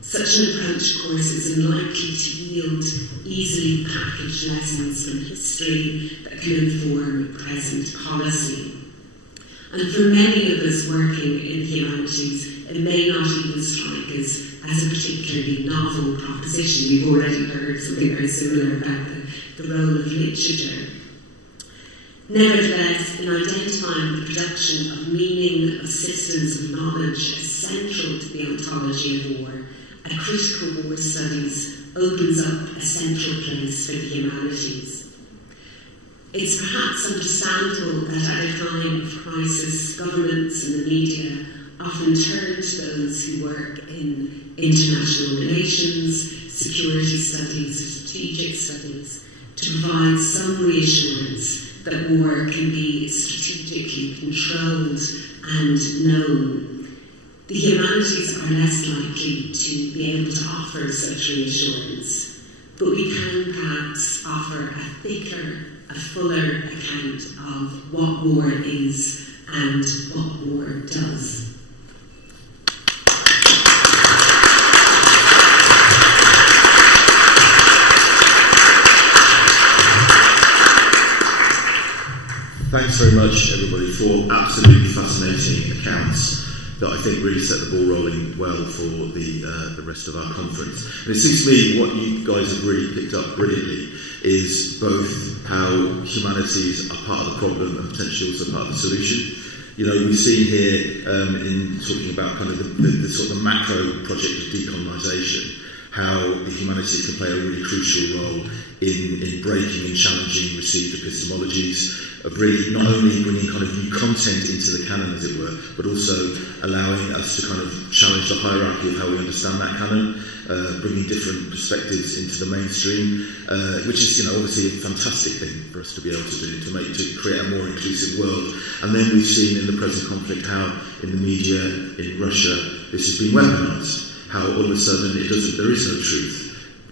Such an approach, of course, is unlikely to yield easily packaged lessons from history that can inform present policy. And for many of us working in humanities, it may not even strike us as a particularly novel proposition. We've already heard something very similar about the role of literature. Nevertheless, in identifying the production of meaning of systems of knowledge as central to the ontology of war, a critical war studies opens up a central place for the humanities. It's perhaps understandable that at a time of crisis, governments and the media often turn to those who work in international relations, security studies, strategic studies, to provide some reassurance that war can be strategically controlled and known. The humanities are less likely to be able to offer such reassurance, but we can perhaps offer a thicker, a fuller account of what war is and what war does. Thanks very much, everybody, for absolutely fascinating accounts that I think really set the ball rolling well for the rest of our conference. And it seems to me what you guys have really picked up brilliantly is both how humanities are part of the problem and potentially also part of the solution. You know, we've seen here in talking about kind of the sort of the macro project of decolonisation, how the humanities can play a really crucial role in breaking and challenging received epistemologies, of really not only bringing kind of new content into the canon, as it were, but also allowing us to kind of challenge the hierarchy of how we understand that canon, bringing different perspectives into the mainstream, which is, you know, obviously a fantastic thing for us to be able to do, to create a more inclusive world. And then we've seen in the present conflict how in the media in Russia this has been weaponised, how all of a sudden there is no truth.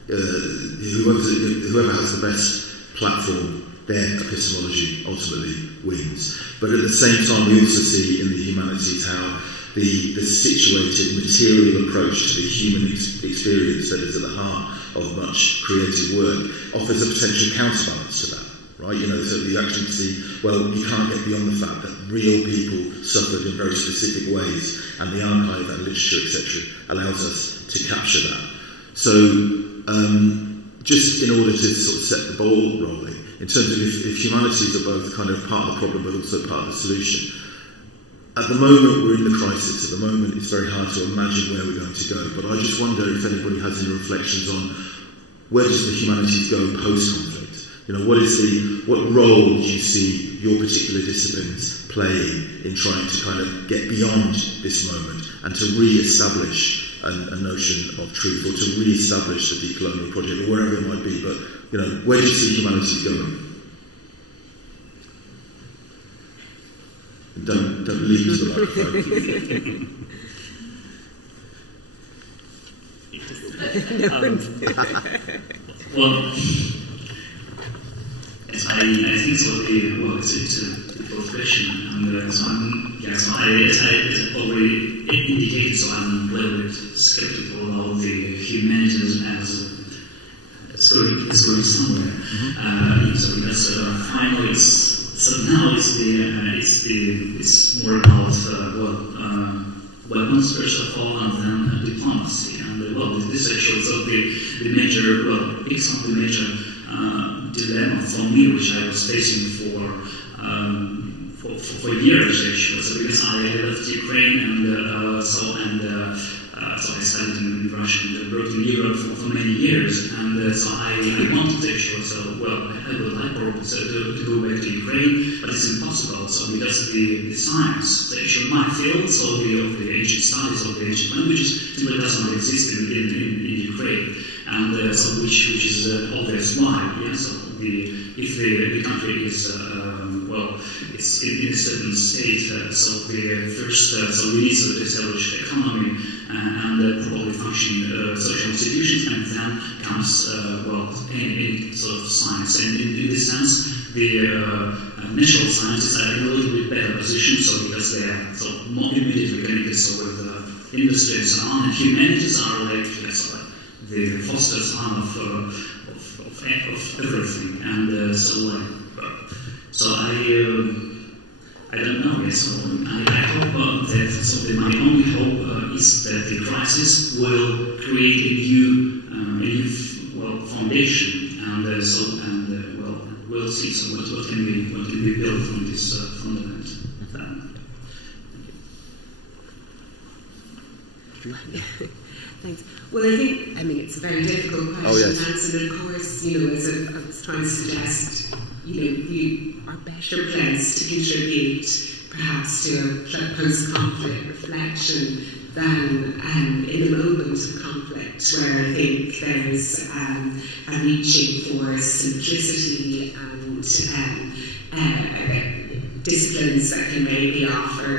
Whoever has the best platform, their epistemology ultimately wins. But at the same time, we also see in the humanities how the situated material approach to the human experience that is at the heart of much creative work offers a potential counterbalance to that, right? You know, so you actually see, well, you can't get beyond the fact that real people suffered in very specific ways, and the archive and literature, etc., allows us to capture that. So, just in order to sort of set the ball rolling, in terms of if humanities are both kind of part of the problem but also part of the solution, at the moment we're in the crisis. At the moment it's very hard to imagine where we're going to go, but I just wonder if anybody has any reflections on where does the humanities go post-conflict? You know, what role do you see your particular disciplines playing in trying to kind of get beyond this moment and to re-establish a notion of truth, or to re-establish the decolonial project, or wherever it might be. But where do you see humanities going? Don't leave to the microphone. Well, yes, I think so. It's a difficult question, and so as I already indicated, so I'm a little bit skeptical about the humanities as going somewhere. So because finally now it's more about weapons first of all, and then diplomacy. And this actually is the major it's not the major dilemma for me, which I was facing for years actually. So because I left Ukraine so I studied in Russia and worked in Europe for many years, and so I wanted actually, I would like to go back to Ukraine, but it's impossible. So because the science, actually my field, so the ancient studies of the ancient languages, simply does not exist in Ukraine, and so which is obvious why. Yeah, so if the country is it's in a certain state, so the first so we need to establish the economy and properly functioning social institutions, and then comes any sort of science. And in this sense, the natural sciences are in a little bit better position, so because they are more immediately connected with industry and so on. And humanities are like the foster son of everything, and so I don't know. Yes, so I hope that my only hope is that the crisis will create a new foundation, and we'll see. So what can we build from this fundament? Thanks. Well, I think it's a very difficult question to answer, and of course, as I was trying to suggest, we are better placed to contribute perhaps to a post-conflict reflection than in a moment of conflict, where I think there's a reaching for simplicity and disciplines that can maybe offer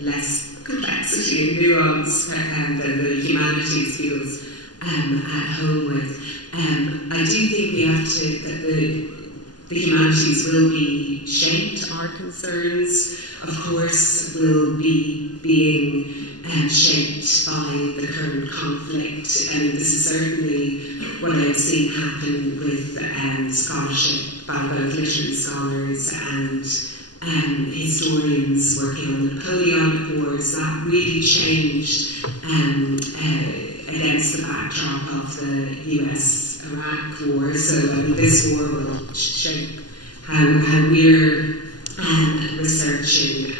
less complexity and nuance than the humanities feels at home with. I do think we have to, that the humanities will be shaped. Our concerns, of course, will be being shaped by the current conflict, and this is certainly what I've seen happen with scholarship by both literary scholars and historians working on the Napoleonic Wars. That really changed against the backdrop of the US-Iraq War. So this war will shape how we're researching,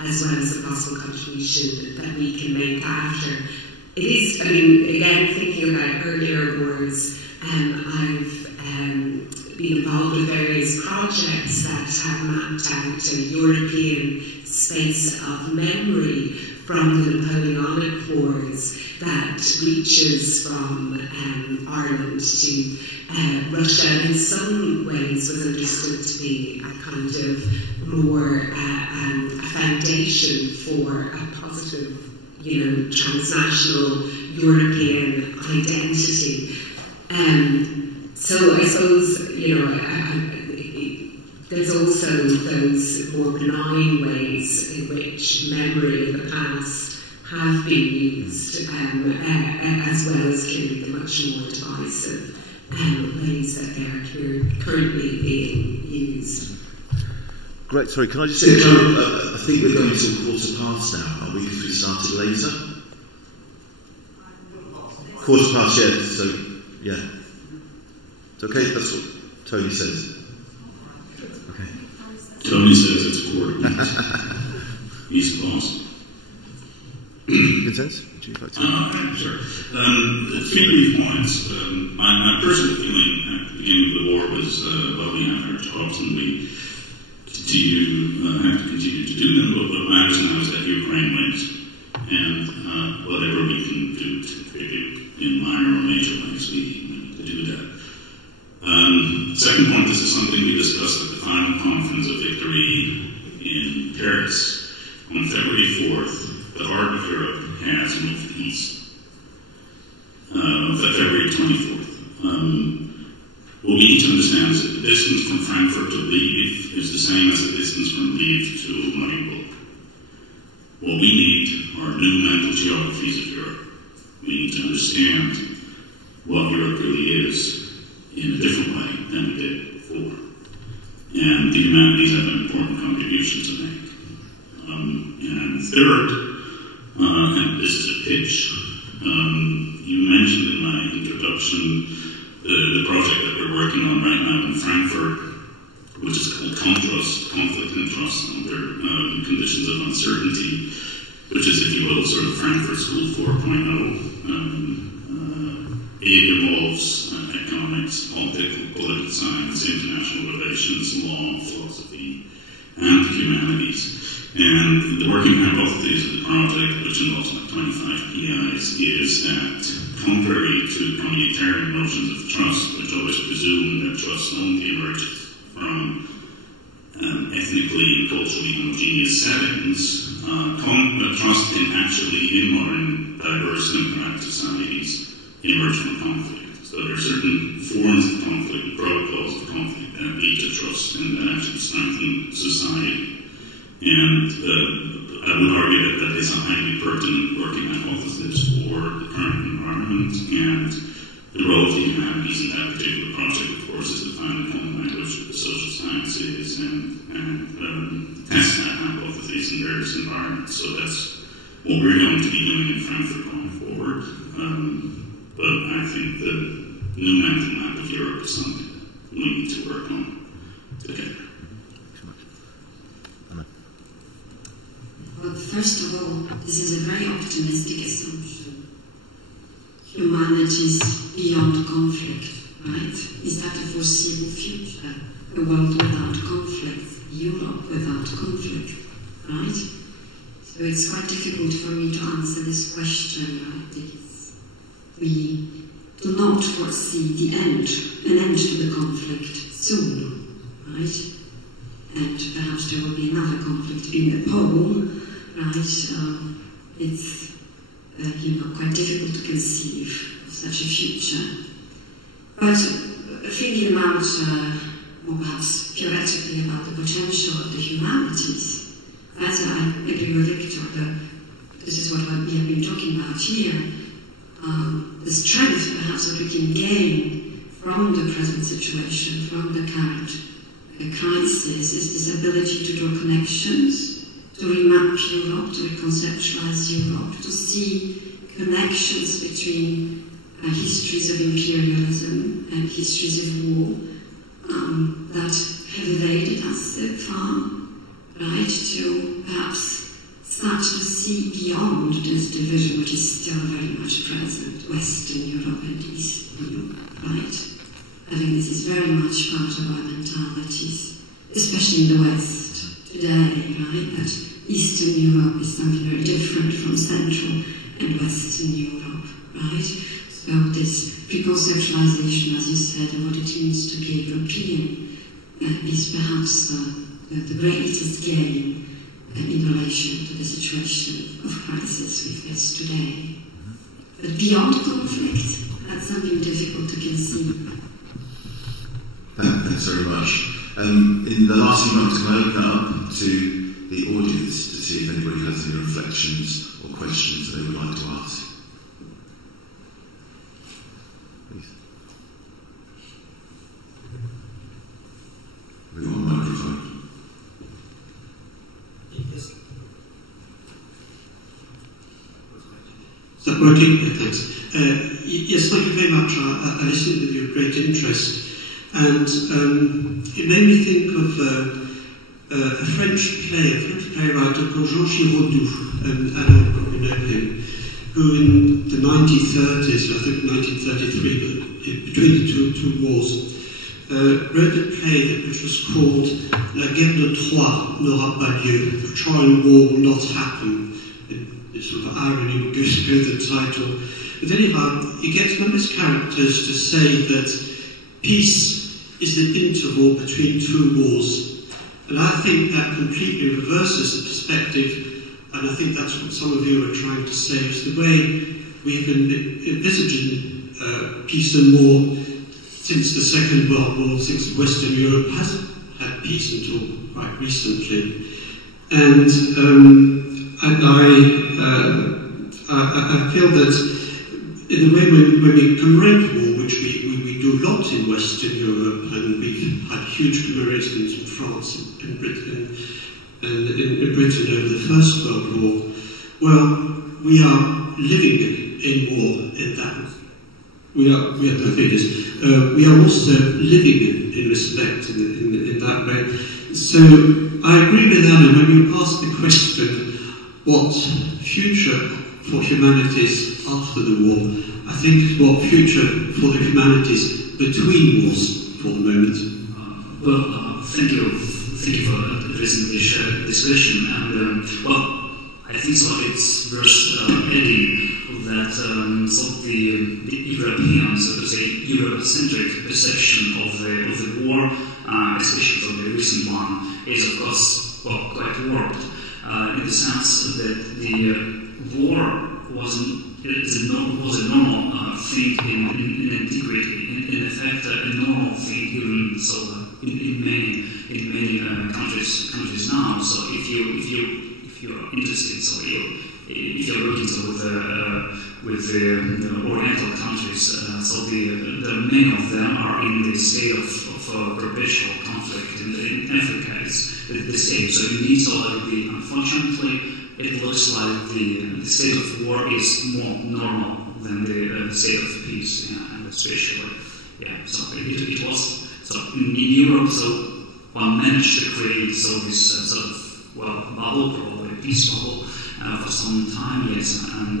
as well as the possible contribution that we can make after. It is, again, thinking about earlier wars, I've been involved with various projects that have mapped out a European space of memory from the Napoleonic Wars that reaches from Ireland to Russia, and in some ways was understood to be a kind of more a foundation for a positive, transnational European identity. So I suppose, there's also those more benign ways in which memory of the past have been used, as well as clearly the much more divisive ways that they are currently being used. Great, sorry, can I just say, I think we're going to 1:15 now, are we, because we started later? 1:15, yeah, so, yeah. It's okay, that's what Tony says. Okay. Tony says it's 1:15. He's the boss. Vinzenz, would you like to? Sure. 3 brief points. My personal feeling at the beginning of the war was, we have our talks and we have to continue to do them, but what matters now is that Ukraine wins. And whatever we higher or major ways we need to do that. Second point, this is something we discussed at the final conference of victory in Paris. On February 4th, the heart of Europe has moved east. February 24th. What we need to understand is that the distance from Frankfurt to Lviv is the same as the distance from Lviv to Mariupol. What we need are new mental geographies of Europe. We need to understand what Europe really is in a different way than we did before. And the humanities have an important contribution to make. And third, and this is a pitch, you mentioned in my introduction the project that we're working on right now in Frankfurt, which is called Contrast, Conflict and Trust under Conditions of Uncertainty, which is, if you will, sort of Frankfurt School 4.0. It involves economics, political science, international relations, law, philosophy, and the humanities. And the working hypothesis of the project, which involves about 25 PIs, is that contrary to communitarian notions of trust, which always presume that trust only emerges from ethnically and culturally homogeneous settings, trust can actually, in modern diverse democratic societies, emerge from conflict. So there are certain forms of conflict and protocols of conflict that lead to trust and that actually strengthen society. And I would argue that that is a highly pertinent working hypothesis for the current environment, and the role of the humanities in that particular project, of course, is to find the common language of the social sciences and test that hypothesis in various environments. So that's what we're going to be doing in Frankfurt going forward. But I think the new mental map of Europe is something we need to work on together. Well, first of all, this is a very optimistic assumption. Humanities beyond conflict, right? Is that a foreseeable future? A world without conflict, Europe without conflict, right? So it's quite difficult for me to answer this question, right? Because we do not foresee an end to the conflict soon, right? And perhaps there will be another conflict in the pole, right? It's quite difficult to conceive of such a future. But thinking about more perhaps theoretically about the potential of the humanities, as I agree with Victor, this is what we have been talking about here. The strength perhaps that we can gain from the present situation, from the current crisis, is this ability to draw connections, to remap Europe, to reconceptualize Europe, to see connections between histories of imperialism and histories of war that have evaded us so far, right, to perhaps start to see beyond this division which is still very much present, Western Europe and Eastern Europe, right? I think this is very much part of our mentalities, especially in the West today, right? That Eastern Europe is something very different from Central and Western Europe, right? So this reconceptualization, as you said, of what it means to be European is perhaps the greatest gain in relation to the situation of crisis we face today. But beyond conflict, that's something difficult to conceive. Thanks very much. In the last few moments, can I open up to the audience to see if anybody has any reflections or questions that they would like to ask? Please. We've got a microphone. Yes. Is that working? Thanks. Yes, thank you very much. I listened with your great interest. And it made me think of a French playwright called Georges Giraudoux, and I don't probably know him, who in the 1930s, I think 1933, but between the two wars, wrote a play which was called La Guerre de Troie n'aura pas lieu, the Trojan War will not happen. It's sort of irony goes with the title. But anyhow, it gets one of his characters to say that peace is the interval between two wars. And I think that completely reverses the perspective, and I think that's what some of you are trying to say, is the way we have been envisaging peace and war since the Second World War, since Western Europe hasn't had peace until quite recently. And I feel that in the way when we commemorate war, which we do a lot in Western Europe, and we've had huge commemorations in France and Britain, and in Britain over the First World War, well, we are living in war in that. We are the figures. We are also living in respect in that way. So I agree with Anna when you ask the question, what future for humanities after the war? I think what future for the humanities between wars for the moment. Thank you for addressing this question. And I think so. It's worth adding that the European, so to say, Eurocentric perception of the war, especially of the recent one, is of course quite warped in the sense that the war was a normal thing in antiquity, in effect a normal thing even so in many countries now. So if you're interested, so if you're looking with the Oriental countries, so many of them are in the state of perpetual conflict. In Africa, it's the same. So you need to unfortunately, it looks like the state of war is more normal than the state of peace, and especially, so it was, so in Europe, so one managed to create this sort of, bubble, probably a peace bubble, for some time, yes, and,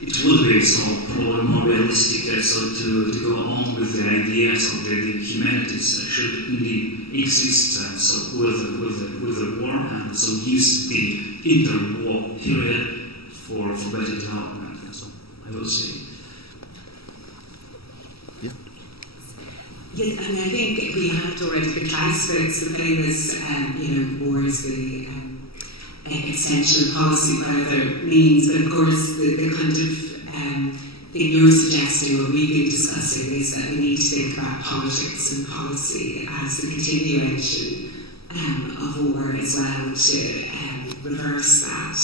it would be probably more realistic to go on with the ideas of the humanities should indeed exist with the war, and so use the interwar period for better development. So I would say. Yes, and I think we have already the classics, the famous, wars, the extension policy, whatever it means, but of course the kind of thing you're suggesting, or we've been discussing, is that we need to think about politics and policy as the continuation of war as well, to reverse that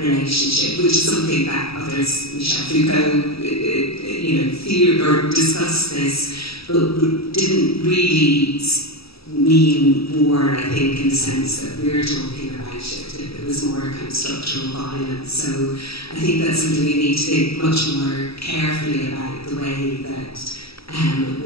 relationship, which is something that others, Michel Foucault, feared or discussed this, but didn't really mean war, I think, in the sense that we're talking about it. It was more kind of structural violence. So I think that's something we need to think much more carefully about, the way that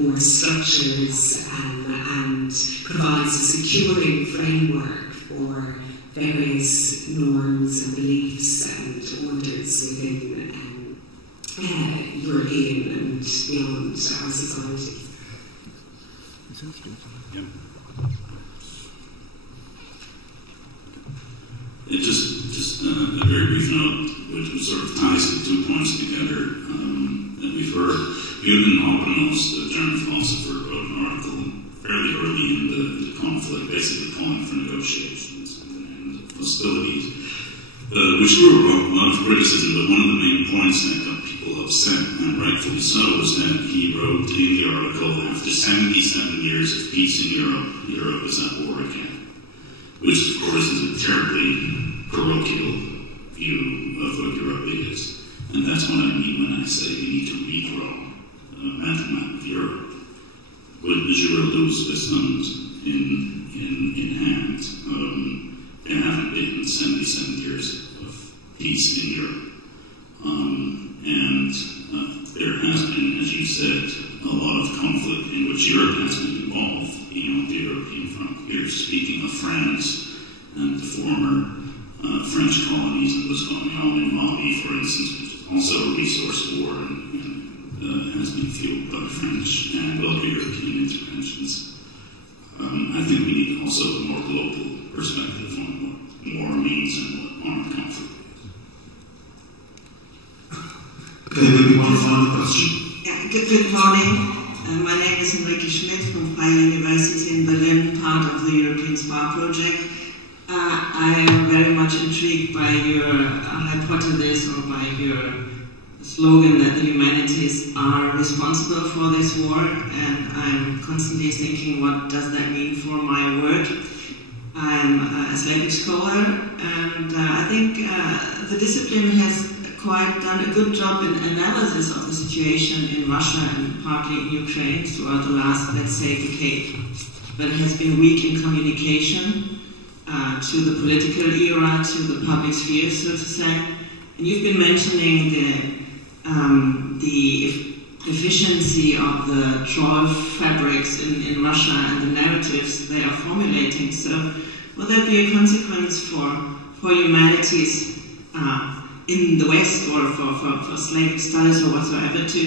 war structures and provides a securing framework for various norms and beliefs and orders within European and beyond our society. Yeah. Just a very brief note, which sort of ties the 2 points together that we've heard. Jürgen Habermas, the German philosopher, wrote an article fairly early in the conflict, basically calling for negotiations and the end of hostilities, which drew a lot of criticism. But one of the main points that got people upset, and rightfully so, was that he wrote in the article, after 77 years of peace in Europe, Europe is at war again. Which, of course, is a terribly parochial view of what Europe is. And that's what I mean when I say we need to redraw a mental map of Europe. With the Giroux Switzerland in hand, there haven't been 77 years of peace in Europe. And there has been, as you said, a lot of conflict in which Europe has been involved. The European frontiers, speaking of France and the former French colonies and what's going on in Mali, for instance, which is also a resource war and has been fueled by French and other European interventions. I think we need also a more global perspective on what war means and what armed conflict is. Okay, maybe one final question. Yeah, good morning. My name is Henrike Schmidt from Freie University in Berlin, part of the European SPA project. I am very much intrigued by your hypothesis or by your slogan that the humanities are responsible for this war, and I'm constantly thinking, what does that mean for my work? I'm a Slavic scholar, and I think the discipline has quite done a good job in analysis of the situation in Russia and partly in Ukraine throughout the last, let's say, decade. But it has been weak in communication to the political era, to the public sphere, so to say. And you've been mentioning the efficiency of the troll fabrics in Russia and the narratives they are formulating. So will there be a consequence for humanities in the West or for Slavic studies or whatsoever to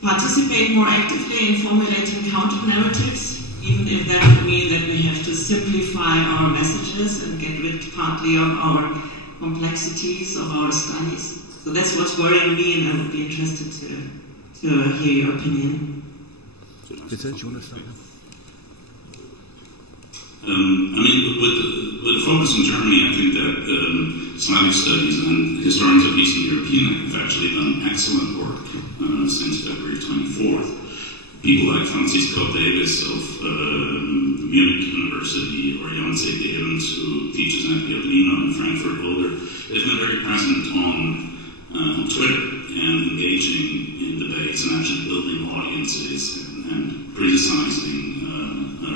participate more actively in formulating counter-narratives, even if that would mean that we have to simplify our messages and get rid partly of our complexities of our studies? So that's what's worrying me, and I would be interested to hear your opinion. Vinzenz, you want to start? I mean, with the focus in Germany, I think that Slavic studies and historians of Eastern European have actually done excellent work since February 24th. People like Francisco Davis of Munich University, or Jan Segevens, who teaches at Berlin and Frankfurt Oder, they've been very present on Twitter and engaging in debates and actually building audiences and criticizing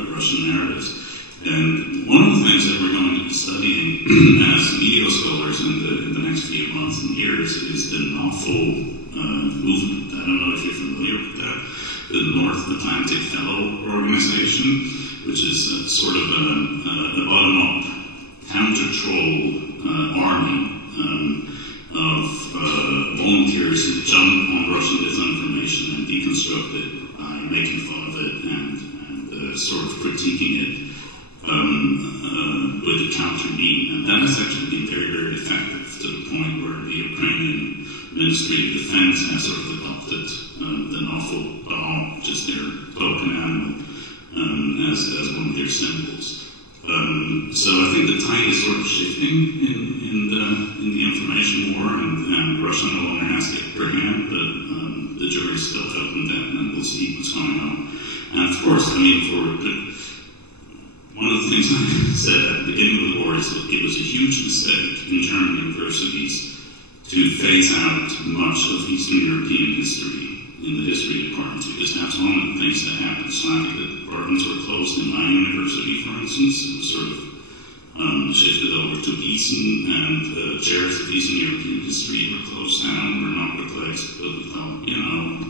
Russian narratives. And one of the things that we're going to be studying as media scholars in the next few months and years is the NAFO movement. I don't know if you're familiar with that. The North Atlantic Fellow Organization, which is sort of a bottom-up counter-troll army of volunteers who jump on Russian disinformation and deconstruct it by making fun of it and sort of critiquing it with a counter-beam. And that has actually been very, very effective, to the point where the Ukrainian Ministry of Defense has sort of adopted the NAFO Baal, which is their token animal, as one of their symbols. So I think the tide is sort of shifting in the information war, and Russia no longer has the upper hand, but the jury is still out on that, and we'll see what's going on. And of course, I mean, one of the things I said at the beginning of the war is that it was a huge mistake in German universities to phase out much of Eastern European history in the history departments, because that's one of the things that happened. Slavic departments were closed in my university, for instance. It was sort of shifted over to Gießen, and chairs of Eastern European history were closed down, were not replaced, but we thought,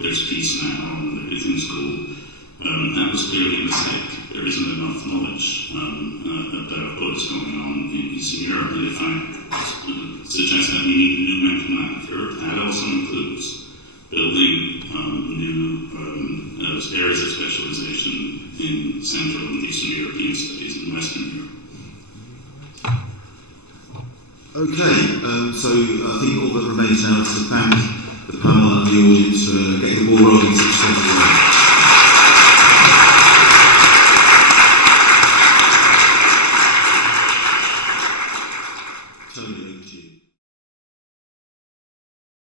there's peace now and everything's cool. That was clearly a mistake. There isn't enough knowledge about what is going on in Eastern Europe. And if I suggest that we need a new mental map of Europe, that also includes building new areas of specialization in Central and Eastern European studies and Western Europe. Okay, so I think all that remains now is to thank the panel and the audience for getting the ball rolling successfully.